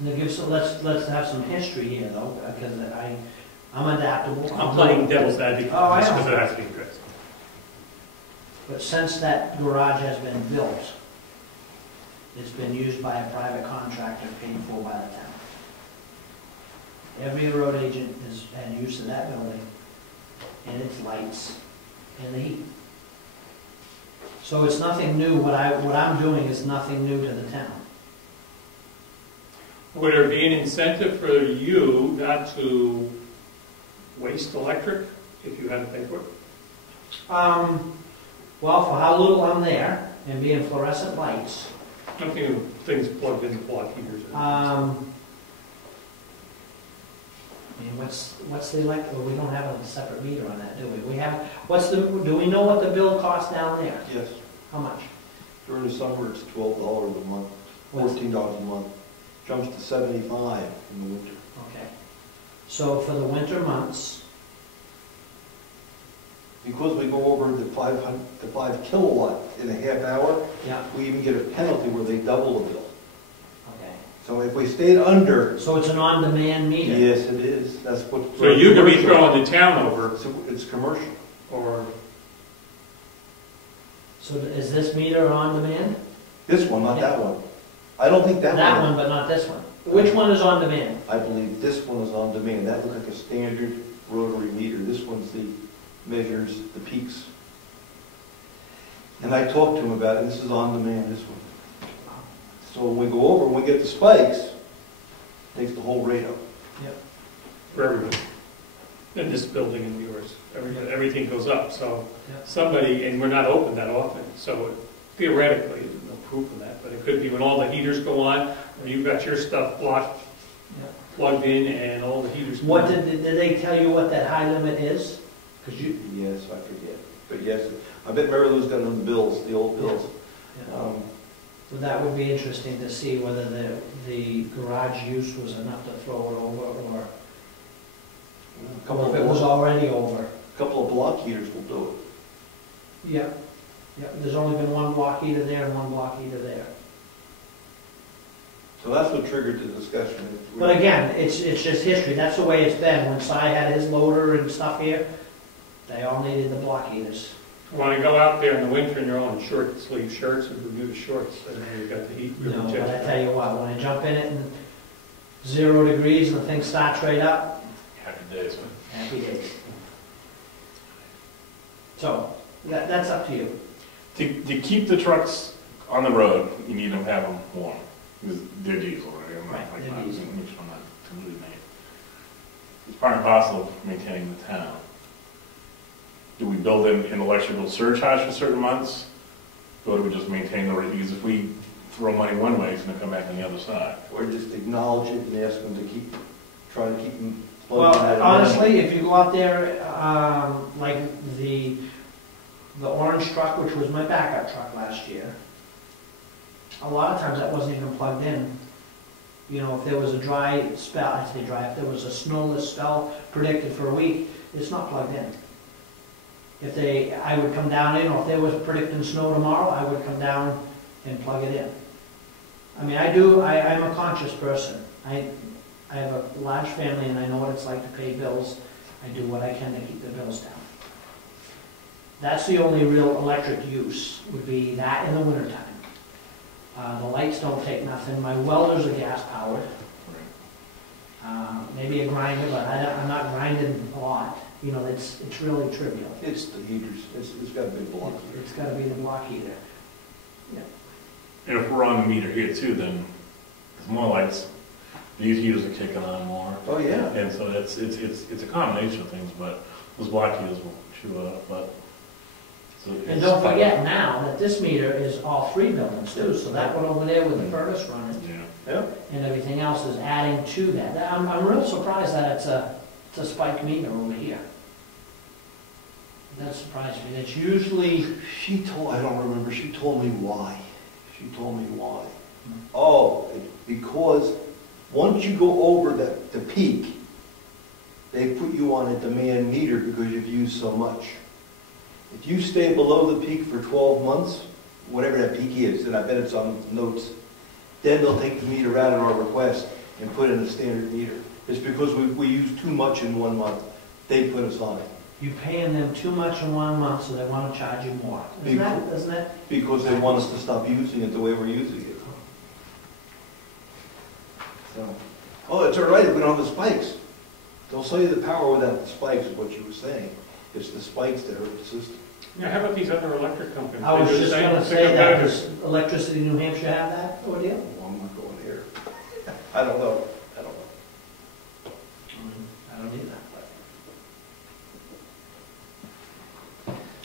Let's have some history here though, because I'm adaptable. I'm playing devil's advocate, Oh, I know. because it has to be addressed. But since that garage has been built, it's been used by a private contractor paid for by the town. Every road agent has had use of that building and its lights and the heat. So it's nothing new, what I'm doing is nothing new to the town. Would there be an incentive for you not to waste electric if you had to pay for it? Well, for how little I'm there, and being fluorescent lights, I'm thinking of things plugged into block heaters. I mean, what's the electric, we don't have a separate meter on that, do we? We have, do we know what the bill costs down there? Yes. How much? During the summer, it's $12 a month, $14 a month. Jumps to 75 in the winter. Okay. So for the winter months, Because we go over the 5 kilowatt in a half hour, yeah, we even get a penalty where they double the bill. okay. So if we stayed under, So it's an on-demand meter? yes, it is. That's what. So you could be throwing the town over, So it's commercial. or So is this meter on demand? This one, not that one. I don't think that one. That one, but not this one. Which one is on demand? I believe this one is on demand. That looks like a standard rotary meter. This one's measures the peaks. And I talked to him about it. This is on demand, this one. So when we go over, when we get the spikes, it takes the whole rate up. for everyone. In this building and yours, everything goes up, so Yeah. somebody, and we're not open that often, so theoretically, there's no proof of that, but it could be when all the heaters go on, or you've got your stuff plugged in and all the heaters. What did they tell you what that high limit is? Because you, Yes, I forget. But yes, I bet Mary Lou's got it on the bills, the old bills. so that would be interesting to see whether the garage use was enough to throw it over, or if it was already over. A couple of block heaters will do it. Yeah, yeah, there's only been one block heater there and one block heater there. So that's what triggered the discussion. But again, it's just history, that's the way it's been. When Si had his loader and stuff here, they all needed the block heaters. Want to go out there in the winter and you're all in short sleeve shirts and Bermuda shorts, and then you've got the heat. No, but I tell you what, when I jump in it and 0 degrees and the thing starts right up, Happy days, man. happy days. So, that's up to you. To keep the trucks on the road, you need to have them warm, because they're diesel, right? I'm not Right, like they're mine, diesel. which I'm not completely made. It's part and parcel of maintaining the town. Do we build in an electrical surcharge for certain months? Or do we just maintain the rate? Because if we throw money one way, it's gonna come back on the other side. Or just acknowledge it and ask them to try to keep them. Well, honestly, if you go out there, like the orange truck, which was my backup truck last year, a lot of times that wasn't even plugged in. You know, if there was a dry spell, I say dry, if there was a snowless spell predicted for a week, it's not plugged in. I would come down in, or if there was predicting snow tomorrow, I would come down and plug it in. I mean, I'm a conscious person. I have a large family and I know what it's like to pay bills. I do what I can to keep the bills down. That's the only real electric use, would be that in the wintertime. The lights don't take nothing. My welders are gas powered. Maybe a grinder, but I'm not grinding a lot. You know, it's really trivial. It's the heaters. It's got a big block. It's got to be the block heater. And if we're on the meter here too, then there's more lights. These heaters are kicking on more. Oh, yeah. And so it's a combination of things, but those block heaters will chew it up, but. So And it's- don't forget now that this meter is all 3 buildings too, so that one over there with the furnace running Yeah. and everything else is adding to that. I'm real surprised that it's a spike meter over here. That surprised me. It's usually, I don't remember, she told me why. She told me why. Oh, because once you go over the peak, they put you on a demand meter because you've used so much. If you stay below the peak for 12 months, whatever that peak is, and I bet it's on the notes, then they'll take the meter out at our request and put in a standard meter. It's because we use too much in 1 month. They put us on it. you're paying them too much in 1 month, so they want to charge you more. Isn't that? Because they want us to stop using it the way we're using it. So, oh, it's all right if we don't have the spikes. They'll sell you the power without the spikes, is what you were saying. It's the spikes that hurt the system. Now, how about these other electric companies? I was They do the just same? gonna They're say that, competitors. does Electricity New Hampshire have that ordeal? Well, I'm not going here. I don't know. I don't either.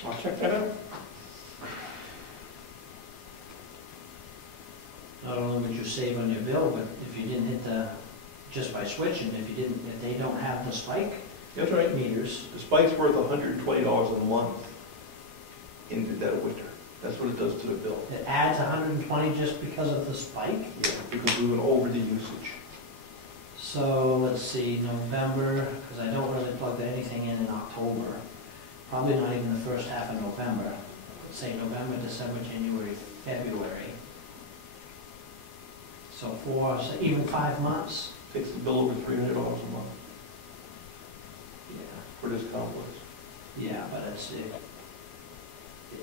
I'll check that out. Not only would you save on your bill, but if you didn't hit the, just by switching, if they don't have the spike That's right. meters, The spike's worth $120 a month in the dead of winter. That's what it does to the bill. it adds 120 just because of the spike? Yeah, because we went over the usage. So, let's see, November, because I don't really plug anything in October. Probably not even the first half of November. Let's say November, December, January, February. So so even 5 months. Takes the bill over $300 a month Yeah. for this complex. Yeah, but it's,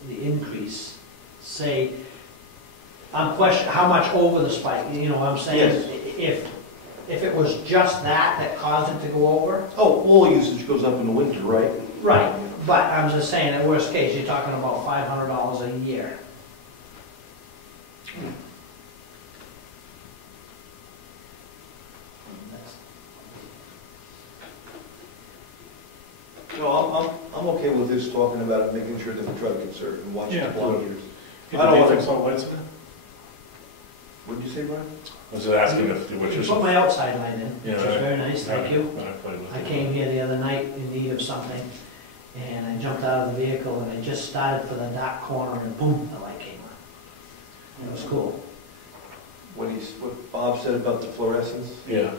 the increase, say, I'm questioning how much over the spike, you know what I'm saying? If it was just that caused it to go over? Oh, all usage goes up in the winter, right? Right, but I'm just saying, at worst case, you're talking about $500 a year. No, I'm okay with this, talking about it, making sure that we try to conserve and watch Yeah. the block years. Get I the don't want defects to. on lights again? What did you say, Brian? I was just asking if, what You you're. put my outside light in, Yeah, which is very nice, thank you. I played with I it. came here the other night in need of something, and I jumped out of the vehicle, and I just started for the dark corner, and boom, the light came on. It was cool. What Bob said about the fluorescents, Yeah.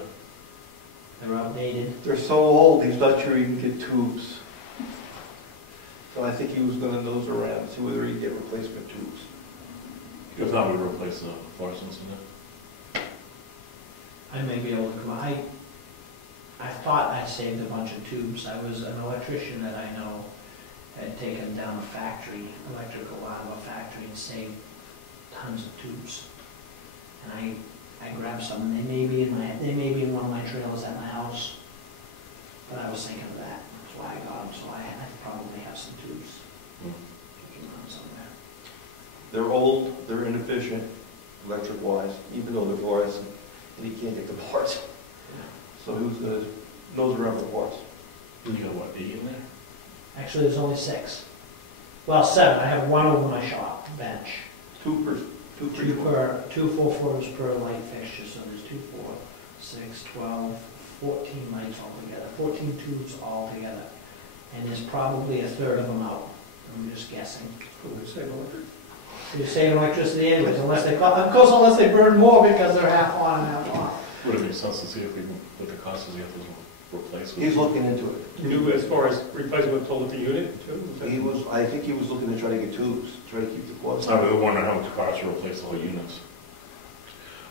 They're outdated. they're so old, he's not sure he can get tubes. So I think he was gonna nose around, see whether he can get replacement tubes. If not, we replace the fluorescents in it. I may be able to come, I thought I saved a bunch of tubes. I was an electrician that I know had taken down a factory, electrical out of a factory and saved tons of tubes. And I grabbed some, and they may be in one of my trailers at my house. But I was thinking of that, that's why I got them, so I probably have some tubes. Kicking around somewhere. They're old, they're inefficient, electric-wise, even though they're fluorescent, and he can't get the parts. So he was gonna nose around for parts. You got what, 8 in there? Actually, there's only 6. Well, 7, I have one over my shop bench. Two per 2 4-footers per light fixture, so there's 2, 4, 6, 12, 14 lights altogether, 14 tubes altogether. And there's probably a third of them out, I'm just guessing. You save electricity anyways, unless they, of course, unless they burn more because they're half on and half off. Would it make sense to see if we, what the cost is, you have to replace with? He's looking into it. New as far as replacing with total unit, too? I think he was looking to try to get tubes, try to keep the cost. I was wondering how much it costs to replace the whole units.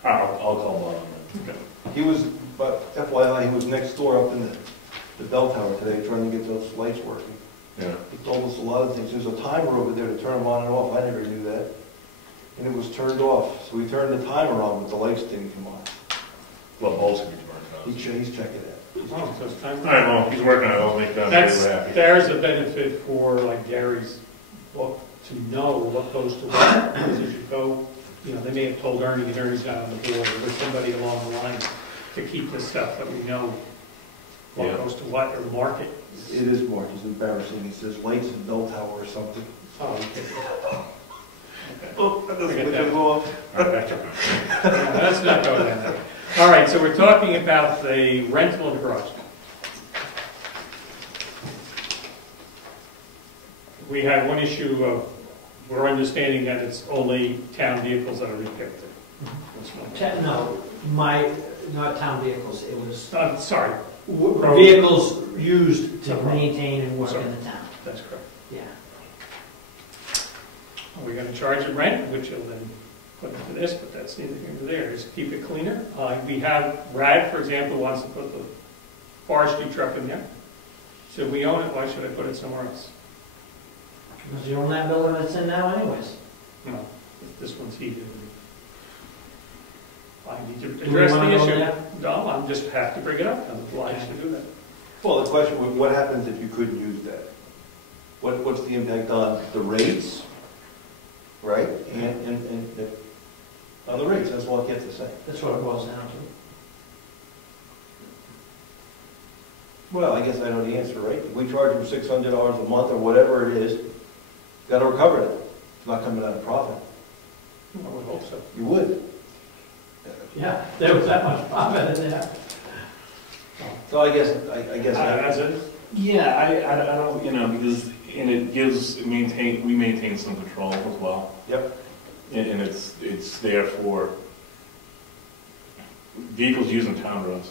I'll call Bob on that. He was, but FYI, he was next door up in the bell tower today trying to get those lights working. Yeah. He told us a lot of things. There's a timer over there to turn them on and off. I never knew that. And it was turned off. So we turned the timer on, but the lights didn't come on. Well, bulbs can be turned He's checking it. Oh, so it's time. on. All right, well, he's working on it, I'll make them very happy. There's a benefit for, like Gary's book, to know what goes to what, because as you go, you know, they may have told Ernie, and Ernie's not on the board, or with somebody along the line, to keep this stuff, that we know what Yeah. goes to what, or mark it. It is Mark. It's embarrassing. He says lights and bell tower or something. Oh, okay. Oh, that doesn't Forget look that. as off. All right, yeah, let's not go down there. All right, so we're talking about the rental of the garage. We had one issue of, we're understanding that it's only town vehicles that are repaired. No, not town vehicles, it was Sorry, vehicles used to maintain and work in the town. that's correct. Yeah. We're going to charge a rent, which will then put into this, but that's neither here nor there. Just keep it cleaner. We have Brad, for example, wants to put the forestry truck in there. So we own it, why should I put it somewhere else? Because you own that building that's in now anyways. No, this one's heated. I need to we address wanna the go issue. there? No, I just have to bring it up. I'm obliged to do that. Well, the question was, what happens if you couldn't use that? what's the impact on the rates, right? And on the rates, that's all I get to say. That's what it boils down to. Well, I guess I know the answer, right? If we charge them $600 a month or whatever it is, gotta recover it. It's not coming out of profit. I would hope so. You would. Yeah, there was that much profit in there. So I guess As is. Yeah, I don't, because, and we maintain some control as well. Yep. And it's there for vehicles using town roads,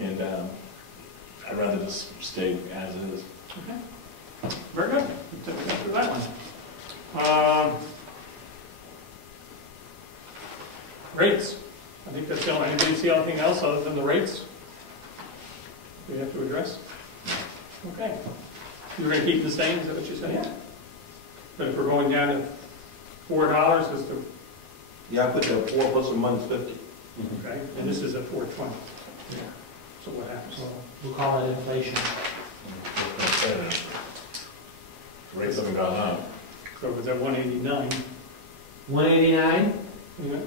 And I'd rather just stay as it is. Okay. Very good. We took it through that one. Rates. I think that's the only, anybody see anything else other than the rates we have to address? Okay. You're going to keep the same, is that what you're saying? Yeah. But if we're going down to $4 is the, Yeah, I put the 4 plus or minus 50. okay, and this is at $4.20. Yeah. So what happens? So we'll call it inflation. Rates haven't gone up. So if it's at 189, 189?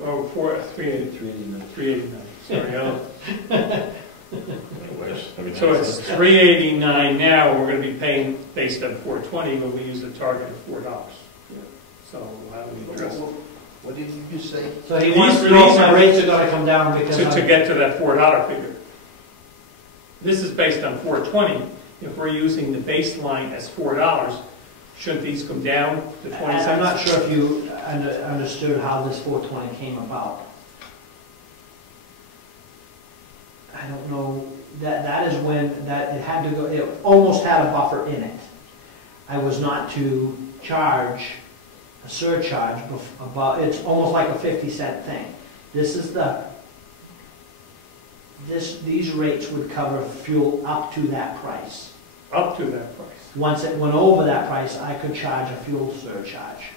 oh, 389. Sorry, so it's 389 now, we're going to be paying based on 420, but we use a target of $4. So how do we address it? What did you just say? So he wants to know if my rates are gonna come down because To get to that $4 figure. This is based on 420. If we're using the baseline as $4, shouldn't these come down to 20 cents? I'm not sure if you understood how this 420 came about. I don't know, that is when, that it had to go, it almost had a buffer in it. I was not to charge a surcharge about, it's almost like a 50-cent thing. This is these rates would cover fuel up to that price. Up to that price. Once it went over that price, I could charge a fuel surcharge.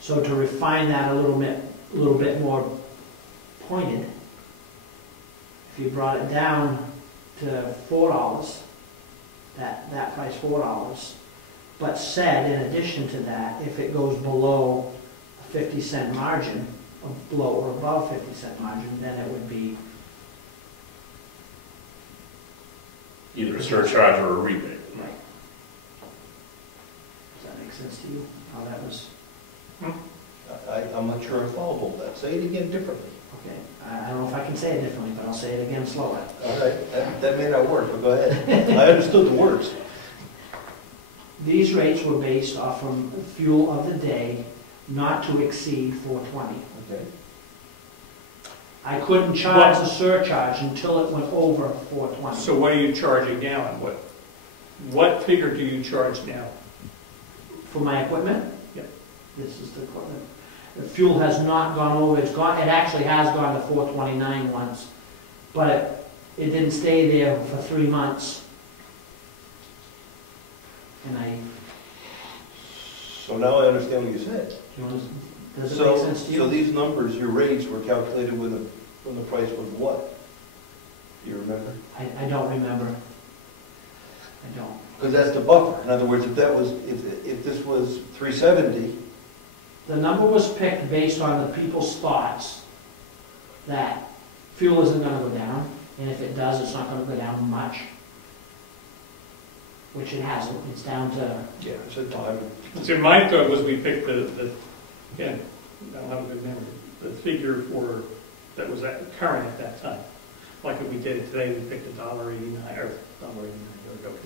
So to refine that a little bit more pointed, if you brought it down to $4, that price $4, but said in addition to that, if it goes below a 50-cent margin, or below or above 50-cent margin, then it would be Either a surcharge or a rebate. right. Does that make sense to you? How that was? I'm not sure I followed all that. Say it again differently. Okay. I don't know if I can say it differently, but I'll say it again slower. All right, that may not work, but go ahead. I understood the words. These rates were based off from fuel of the day, not to exceed $4.20. Okay. I couldn't charge the surcharge until it went over $4.20. So what are you charging now, and what figure do you charge now? For my equipment? Yep. This is the equipment. The fuel has not gone over, it actually has gone to $4.29 once, but it didn't stay there for 3 months. And So now I understand what you said. does it make sense to you? So these numbers, your rates were calculated when the price was what? Do you remember? I don't remember. I don't. Because that's the buffer. In other words, if this was 370, The number was picked based on the people's thoughts that fuel isn't going to go down, and if it does, it's not going to go down much, which it hasn't. It's down to... yeah, it's a time. So my thought was we picked again, I don't have a good memory, the figure that was current at that time. Like if we did it today, we picked $1.89, or $1.89,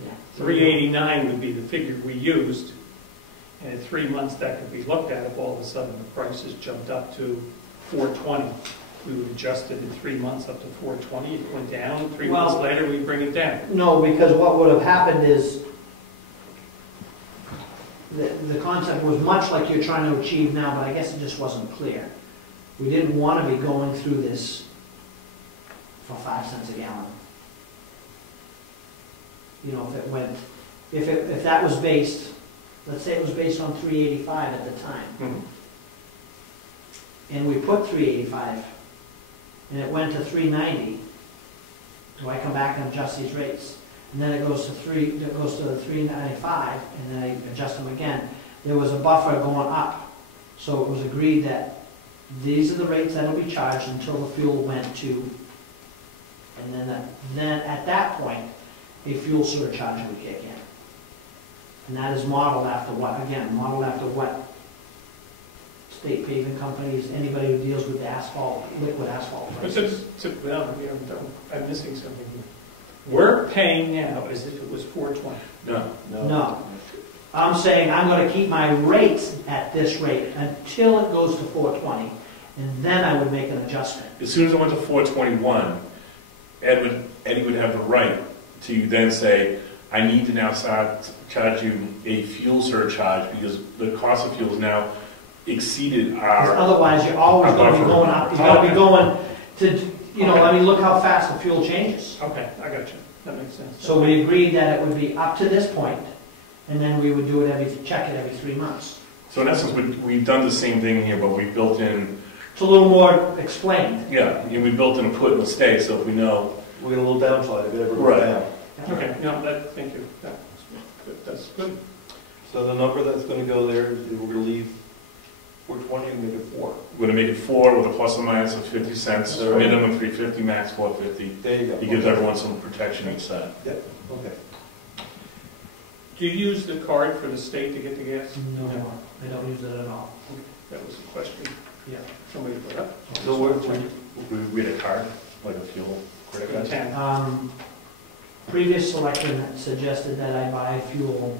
Yeah. 389 would be the figure we used. And in 3 months, that could be looked at if all of a sudden the prices jumped up to 420. We would adjust it in 3 months up to 420. It went down. 3 months later, we bring it down. No, because what would have happened is the concept was much like you're trying to achieve now, but I guess it just wasn't clear. We didn't want to be going through this for 5 cents a gallon. You know, if that was based, let's say it was based on 385 at the time, Mm-hmm. and we put 385, and it went to 390, do I come back and adjust these rates? and then it goes to 395, and then I adjust them again. There was a buffer going up, so it was agreed that these are the rates that'll be charged until the fuel went to, and then at that point, a fuel surcharge would kick in. And that is modeled after what, again, modeled after what state paving companies, anybody who deals with asphalt, liquid asphalt prices. I'm missing something here. We're paying now as if it was 420. No. I'm saying I'm going to keep my rates at this rate until it goes to 420, and then I would make an adjustment. As soon as it went to 421, Eddie would have the right to then say, I need to now start charge you a fuel surcharge because the cost of fuel is now exceeded our... Otherwise, you're always going to be going up. You're going to be going to, you know, I mean, look how fast the fuel changes. Okay, I got you. That makes sense. So we agreed that it would be up to this point, and then we would do it check it every 3 months. So in essence, we've done the same thing here, but we built in... It's a little more explained. Yeah, we built in a put and a stay, so if we know... We get a little downside if it ever goes Right. down. Okay, no, thank you. That's good. So the number that's gonna go there, we're gonna leave 420 and make it 4. We're going to make it 4 with a plus or minus of 50 cents, That's right. minimum 350, max 450. There you go. It gives everyone some protection each side. Yep, okay. Do you use the card for the state to get the gas? No, I don't use it at all. That was a question. Yeah. Somebody put up. So we had a card, like a fuel credit card? 10. Previous selectmen had suggested that I buy fuel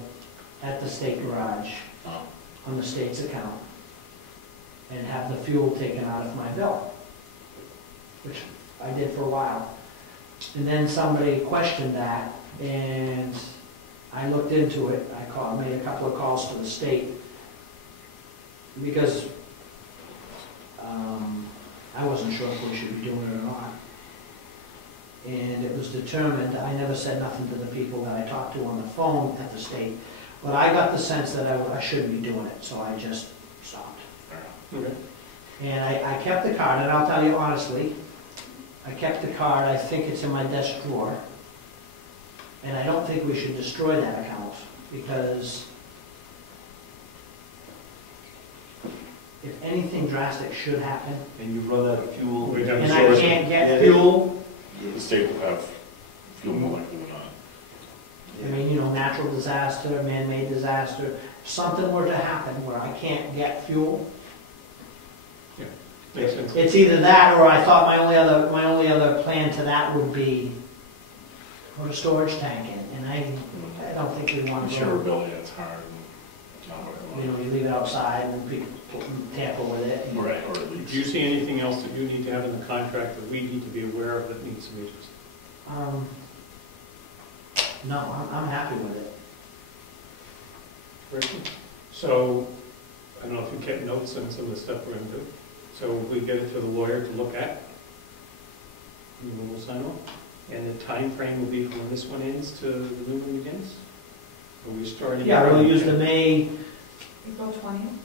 at the state garage on the state's account and have the fuel taken out of my bill, which I did for a while. And then somebody questioned that, and I looked into it. I made a couple of calls to the state because I wasn't sure if we should be doing it or not. And it was determined, I never said nothing to the people that I talked to on the phone at the state, but I got the sense that I shouldn't be doing it, so I just stopped. Okay. And I kept the card, and I'll tell you honestly, I kept the card, I think it's in my desk drawer, and I don't think we should destroy that account, because if anything drastic should happen, And you run out of fuel. and I can't get fuel, The state will have fuel going on. I mean, you know, natural disaster, man-made disaster, if something were to happen where I can't get fuel, Makes sense. it's either that, or I thought my only other plan to that would be put a storage tank in, and I don't think we want to. Insurability, that's hard. You know, you leave it outside and people tamper with it. Right, or at Do least. you see anything else that you need to have in the contract that we need to be aware of that needs to be just? No, I'm happy with it. So, I don't know if you kept notes on some of the stuff we're going to do. So we get it to the lawyer to look at. And then we'll sign off. And the time frame will be from when this one ends to the new one begins? Are we starting? Yeah, we'll use the May April 20th?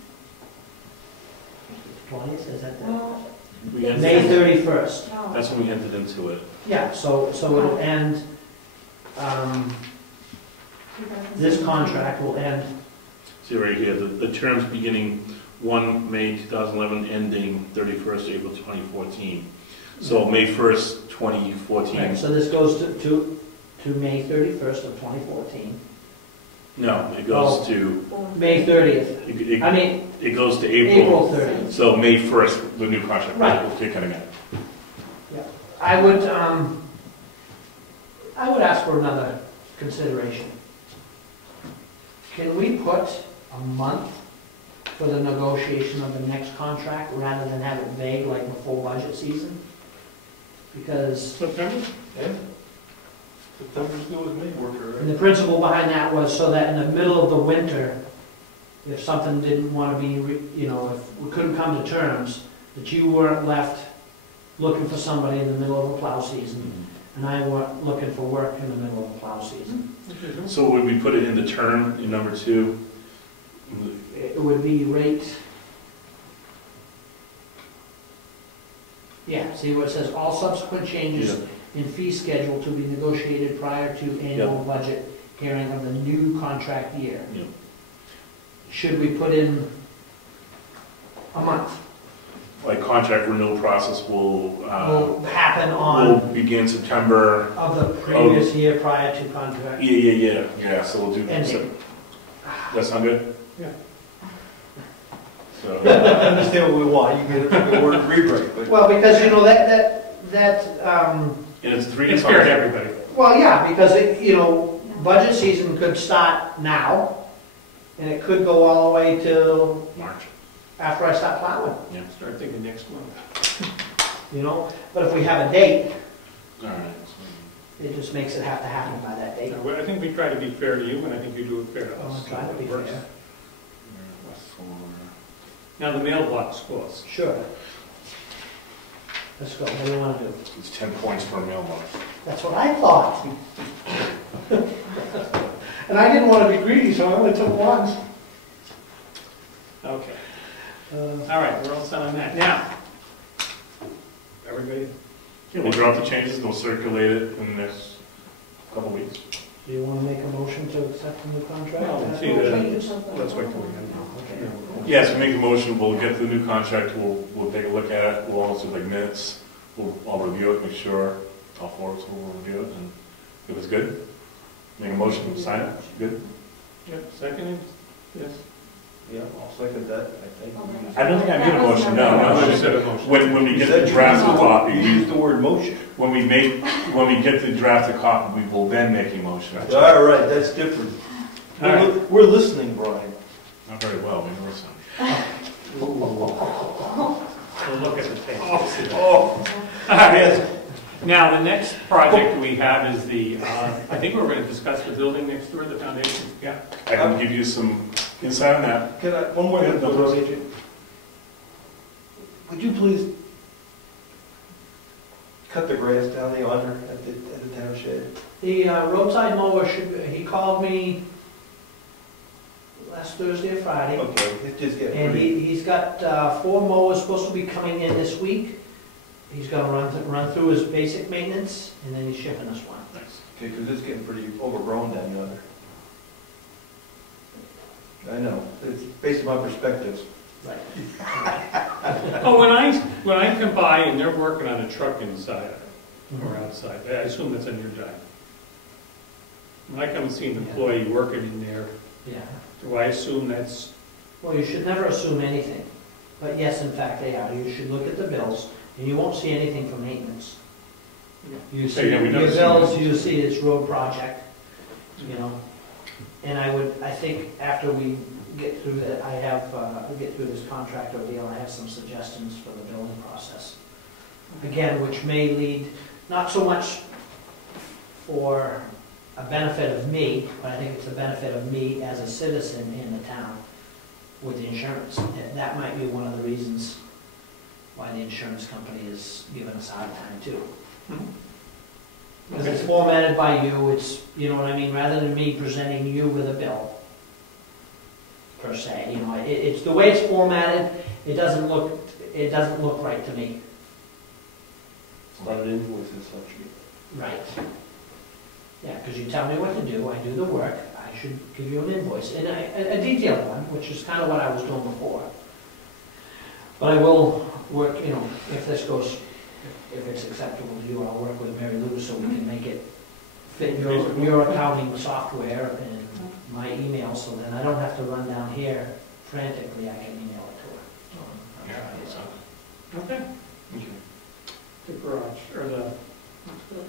20th, is that the? We May entered- 31st. No. That's when we entered into it. Yeah, so it'll end, this contract will end, See right here, the terms beginning 1 May 2011, ending 31st April 2014. So May 1st, 2014. right, so this goes to May 31st of 2014. No, it goes Oh. to, May 30th, I mean, it goes to April 30th. So May 1st, the new contract Right. will kick in again. I would ask for another consideration. Can we put a month for the negotiation of the next contract rather than have it vague like before budget season? Because, September? Yeah. September's good with me, worker. and the principle behind that was so that in the middle of the winter, if something didn't want to be, you know, if we couldn't come to terms, that you weren't left looking for somebody in the middle of a plow season, and I weren't looking for work in the middle of a plow season. So would we put it in the term in number 2? It would be rate, Yeah, see where it says all subsequent changes in fee schedule to be negotiated prior to annual budget hearing of the new contract year. Yep. Should we put in a month? Like contract renewal process will Happen will on, begin September. of the previous year prior to contract. Yeah, so we'll do, Ending. that sound good? Yeah. So, I understand what we want, you get the word rebreak, but. Well, because, you know, and it's 3 It's fair to everybody. well, yeah, because, you know, budget season could start now, and it could go all the way till March. after I start plowing, Start thinking next month. you know? But if we have a date, All right. it just makes it have to happen by that date. I think we try to be fair to you, and I think you do it fair to Oh, us. I'm trying to be Works. fair. Now, the mailbox cost. Sure. Let's go, what do you want to do? It's 10 points per mailbox. That's what I thought. And I didn't want to be greedy, so I only took one. Okay. All right, we're all set on that. Now, everybody, Yeah, we'll drop the changes, we'll circulate it in the next couple of weeks. Do you want to make a motion to accept the new contract? well, see, let's wait till we get Okay. Yes, we make a motion, we'll get the new contract, we'll take a look at it, we'll also like minutes, I'll review it, make sure, all four of us will review it, and if it's good, make a motion, sign it, good? Yep, seconded? Yes. Yeah, I'll second that, I think. I don't think I made a motion, no. You said a motion. When we get the drafted copy, You used the word motion. when we get the drafted copy, we will then make a motion. All right, that's different. All right. We're listening, Brian. Not very well, we know some. We'll look at the tape. Oh, All right. Now, the next project we have is the, I think we're going to discuss the building next door, the foundation. Yeah. I can give you some insight on that. can I, one more thing, Road Agent? Would you please cut the grass down the yonder at the town shed? The roadside mower he called me last Thursday or Friday. Okay, it's just getting And pretty. he's got 4 mowers supposed to be coming in this week. He's gonna run through his basic maintenance, and then he's shipping us one. Thanks. Okay, because it's getting pretty overgrown down yonder. I know, it's based on my perspectives. Right. Oh, when I come by and they're working on a truck inside or outside, I assume that's on your job. When I come and see an employee working in there, Yeah. do I assume that's, Well, you should never assume anything. But yes, in fact, they are. You should look at the bills, and you won't see anything for maintenance. You see Yeah, we your never see bills, maintenance. you see this road project, you know. And I think after we get through that, get through this contract ordeal, I have some suggestions for the building process. Again, which may lead, not so much for a benefit of me, but I think it's a benefit of me as a citizen in the town with the insurance. That might be one of the reasons why the insurance company is giving us a hard time too. Because it's formatted by you, it's, you know what I mean, rather than me presenting you with a bill, per se, you know, it's the way it's formatted, it doesn't look right to me. A lot of invoices, such. Right. Yeah, because you tell me what to do, I do the work, I should give you an invoice, and a detailed one, which is kind of what I was doing before. But I will work, you know, if this goes, if it's acceptable to you, I'll work with Mary Lou so we can make it fit your accounting software and my email, so then I don't have to run down here frantically, I can email it to her. okay, the garage, or the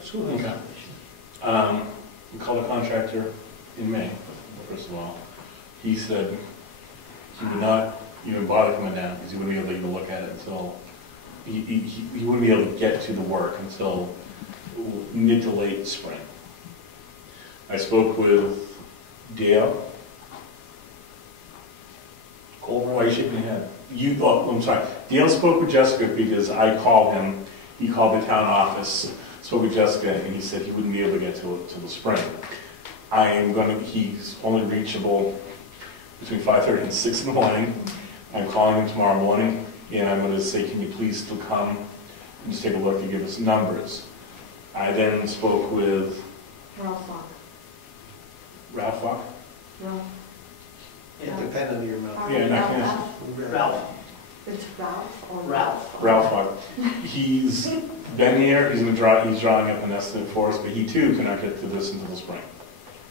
school. Okay. We called a contractor in May, first of all. He said he would not even bother coming down because he wouldn't be able to even look at it until, he wouldn't be able to get to the work until mid to late spring. I spoke with Dale. Why are you shaking your head? I'm sorry. Dale spoke with Jessica because I called him. He called the town office, spoke with Jessica, and he said he wouldn't be able to get to the spring. He's only reachable between 5:30 and 6 in the morning. I'm calling him tomorrow morning, and I'm going to say, can you please still come just take a look and give us numbers. I then spoke with Ralph Fox. Ralph Fox. Ralph. It depends on your mouth. Yeah, not Kansas. Ralph, It's Ralph or Ralph. Ralph Fox. He's been here, he's drawing up an estimate for us, but he too cannot get to this until the spring.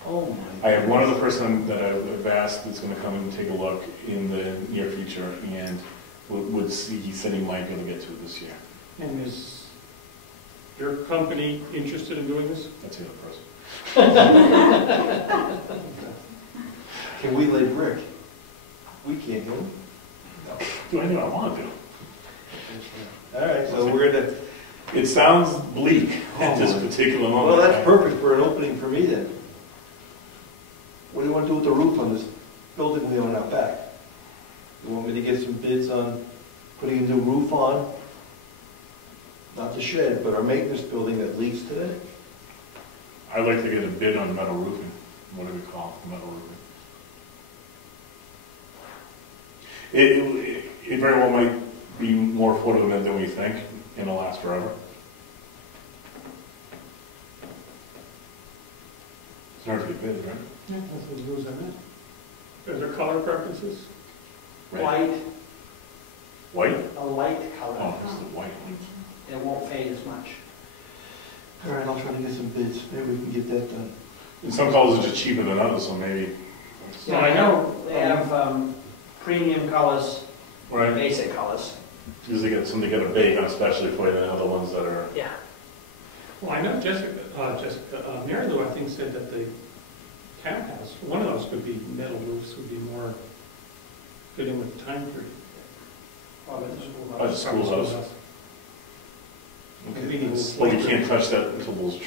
Oh my. I have one other person that I've asked that's gonna come and take a look in the near future, and would see, he said he might be able to get to it this year. And is your company interested in doing this? That's the other person. Can we lay brick? We can't do it. Do anything I want to do. All right, so we're gonna, It sounds bleak at this particular moment. well, that's perfect for an opening for me then. What do you want to do with the roof on this building we own out back? You want me to get some bids on putting a new roof on? Not the shed, but our maintenance building that leaks today? I'd like to get a bid on metal roofing. What do we call it? Metal roofing. It very well might be more affordable than we think, and it'll last forever. It's hard to get bid, right? Yeah, that's what it goes on that. Are there color preferences? White, White? a light color. Oh, it's the white. It won't fade as much. All right, I'll try to get some bids. Maybe we can get that done. And some colors are just cheaper than others, so maybe. Yeah, I know they have premium colors, Right. basic colors. Usually get something to get a bake on, especially for the other ones that are. Yeah. Well, I know Mary Lou, I think, said that the townhouse, one of those could be metal roofs, would be more fitting with the time period. Probably the schoolhouse. Oh, the schoolhouse. Maybe even Well, you can't touch that until those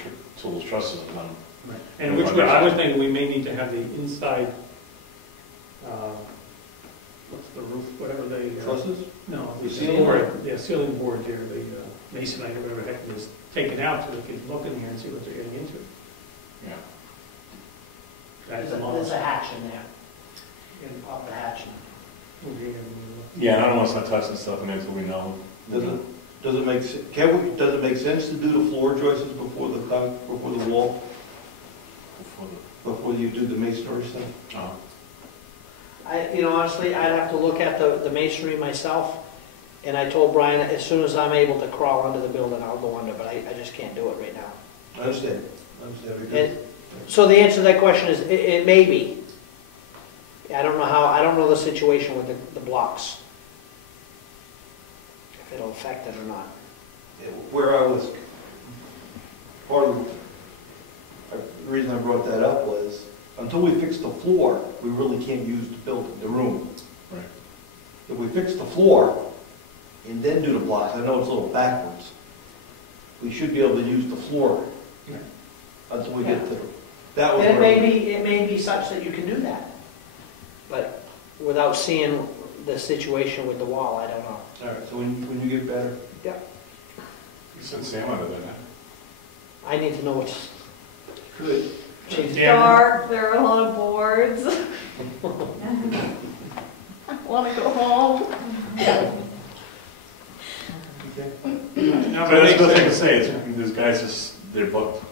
trusses are done. Right. And which I would think we may need to have the inside, what's the roof, whatever they. Trusses? No, The the ceiling board, yeah, ceiling board there, the masonite or whatever the heck it is, taken out so they can look in here and see what they're getting into. Yeah. That's There's a hatch in there. You can pop the hatch in. Yeah, I don't want to start touching stuff in there until we know. Does it make, does it make sense to do the floor joists before the wall? Before you do the masonry stuff? Honestly, I'd have to look at the masonry myself, and I told Brian, as soon as I'm able to crawl under the building, I'll go under, but I just can't do it right now. I understand. And so the answer to that question is, it may be. I don't know the situation with the blocks. If it'll affect it or not. Where I was, part of the reason I brought that up was, until we fix the floor, we really can't use the building, the room. Right. If we fix the floor and then do the blocks, I know it's a little backwards, we should be able to use the floor until we get to, that was And where. it may be such that you can do that, but without seeing the situation with the wall, I don't know. All right, so when you get better. Yep. You said Sam under there. I need to know what's. Good. It's dark, there are a lot of boards. Want to go home? But that's a good thing to say. These guys just, they're booked.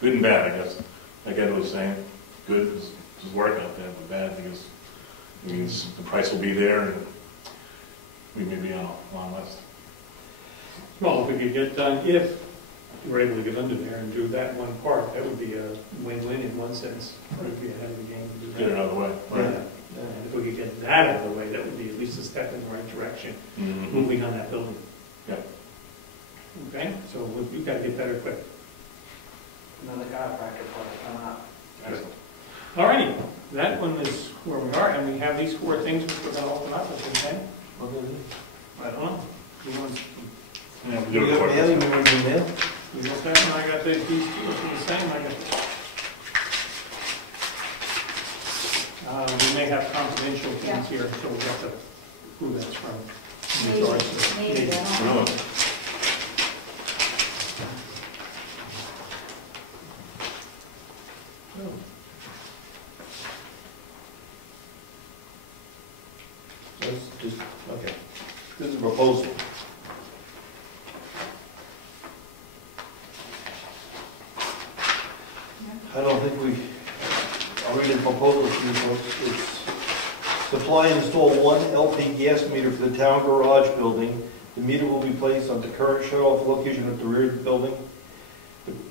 Good and bad, I guess. I get what you're saying. Good is work out there, but bad because it means the price will be there and we may be on a long list. Well, if we could get done, if we're able to get under there and do that one part, that would be a win-win in one sense. We'd be ahead of the game to do that. Get it out of the way. Right. And if we could get that out of the way, that would be at least a step in the right direction, moving on that building. Yep. Okay, so we've got to get better quick. Another chiropractor coming up. Excellent. All righty, that one is where we are, and we have these 4 things which we're going to open up, okay? I don't know. You want Yeah, we You do it got mail, you want to do mail? you got that one? I got these 2 are the same. I got. We may have confidential things here, so we'll get to who that's from. in regards to- Maybe, Really? Let's just, okay. This is a proposal. I don't think I'll read the proposal to you folks. It's supply and install one LP gas meter for the town garage building. The meter will be placed on the current shut-off location at the rear of the building.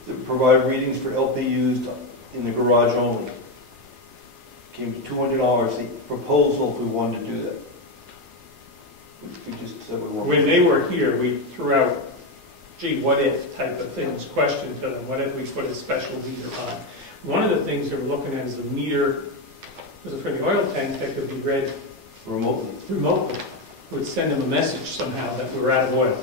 To provide readings for LP used in the garage only. Came to $200, the proposal if we wanted to do that. We just said we weren't. When they were here, we threw out, gee, what if type of things, question to them, what if we put a special meter on? One of the things they were looking at is the meter, was it for the oil tank that could be read Remotely. remotely? It would send them a message somehow that we were out of oil.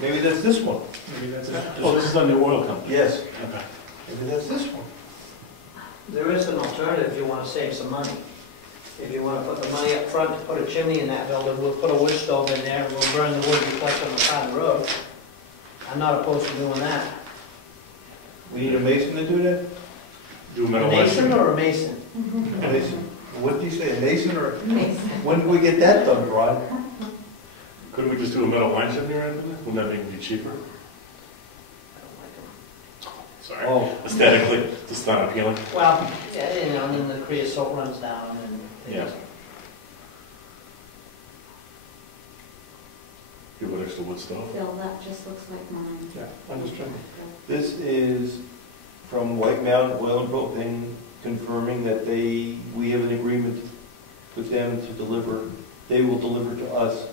Maybe that's this one. Maybe that's it. Oh, this is on the oil company? Yes. Okay. Maybe that's this one. There is an alternative if you want to save some money. If you want to put the money up front to put a chimney in that building, we'll put a wood stove in there, and we'll burn the wood we collect on the side of the road. I'm not opposed to doing that. We need a mason to do that? Do A metal mason lighting. or a mason? A mason. What did you say, a mason or? Mason. When did we get that done, Ron? Couldn't we just do a metal line chip here, Anthony? Wouldn't that make it cheaper? Sorry. Oh. Aesthetically, just not appealing. Well, yeah, you know, and then the creosote runs down and. Yeah. You have an extra wood stove? Bill, that just looks like mine. Yeah, understood. This is from White Mountain Oil and Propane confirming that we have an agreement with them to deliver, they will deliver to us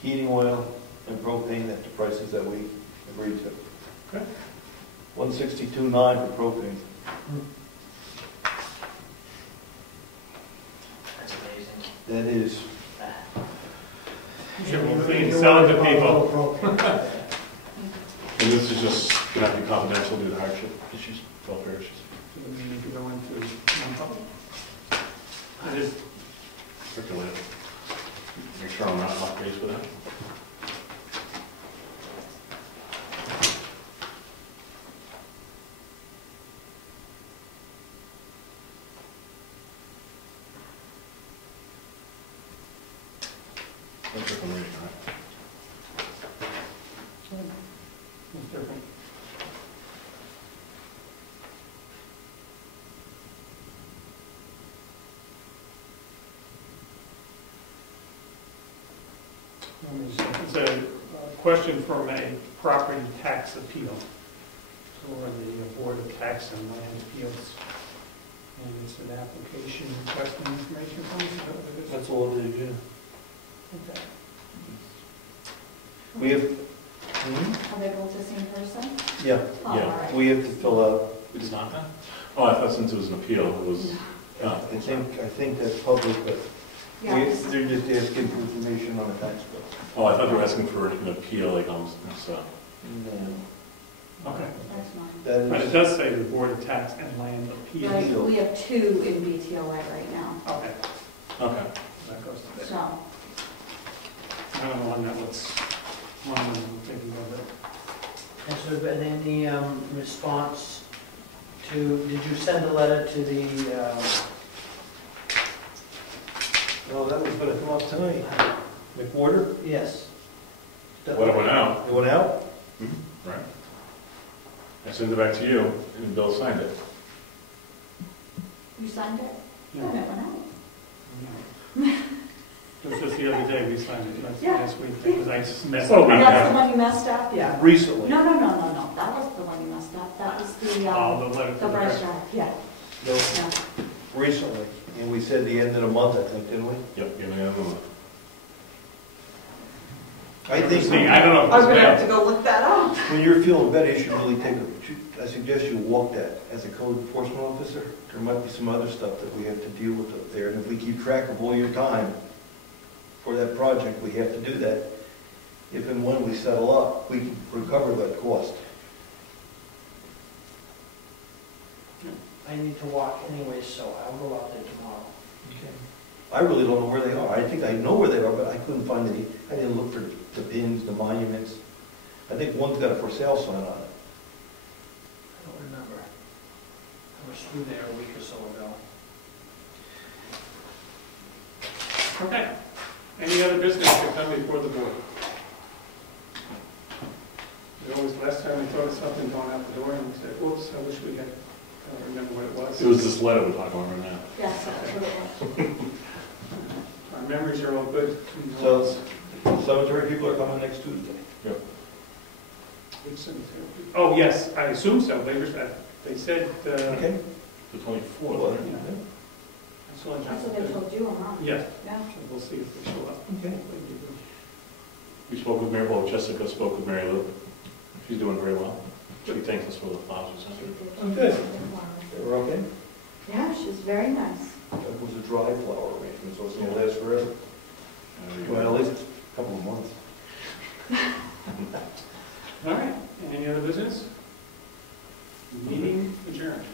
heating oil and propane at the prices that we agreed to. Okay. $162.9 for propane. That's amazing. That is, Should be clean, sell it to people. And this is just, can that be confidential due to hardship issues, welfare issues? Do we need to go into non-public? It is, Circulate it. Make sure I'm not off base with that. That's what I'm reading, right? it's different. It's a question from a property tax appeal for the Board of Tax and Land Appeals. And it's an application requesting information from us, is that what it is? that's all it is, yeah. Okay. We have, Are they both the same person? yeah, Oh, Yeah. all right. we have to fill out, We just not that? Oh, I thought since it was an appeal, it was, I think that's public, but Yeah, they're just asking for information on the tax bill. oh, I thought they were asking for an appeal, like, so. No. Okay. that's mine. That But it is, does say the Board of Tax and Land Appeals. Right, we have two in BTOI right now, Okay, Okay. that goes to there. so. I don't know on that, what's, one of them thinking of it. Has there been any response to, did you send a letter to the, no, that was gonna come up tonight. McWhorter? yes? What went out? It went out? Right. I sent it back to you, and Bill signed it. You signed it? Yeah. Oh, it went out. It was just the other day we signed it, Yeah. last week, because I just messed Oh, up. That's the one you messed up? Yeah. Recently. No, that was the one you messed up. That was the, Oh, the letter the from the brush off, yeah. No, Yeah. recently. And we said the end of the month, I think, didn't we? Yep, give me another one. I think I don't know if I'm it's gonna have bad. to go look that up. when you're feeling better, you should really I suggest you walk that as a code enforcement officer. There might be some other stuff that we have to deal with up there. And if we keep track of all your time for that project, we have to do that. If and when we settle up, we can recover that cost. I need to walk anyway, so I'll go out there tomorrow. I really don't know where they are. I think I know where they are, but I couldn't find any. I didn't look for the pins, the monuments. I think one's got a for sale sign on it. I don't remember. I was through there a week or so ago. Okay. Any other business to come before the board? always, last time we thought of something going out the door and we said, whoops, I wish we had, I don't remember what it was. It was this letter we're talking about right now. Yes, that's what it was. Our memories are all good. So, cemetery people are coming next Tuesday. Which cemetery? Oh, yes, I assume so. They said, Okay. The 24th, Well, right? I saw That's what they told you, huh? Yeah, Yeah. so we'll see if they show up. Okay. We spoke with Mary, well, Jessica spoke with Mary Lou. She's doing very well. She thanked us for the flowers and stuff. Oh, good. They were okay? Yeah, she's very nice. That was a dry flower arrangement, so it's gonna last forever. Well, at least a couple of months. All right, any other business? Meeting adjourned.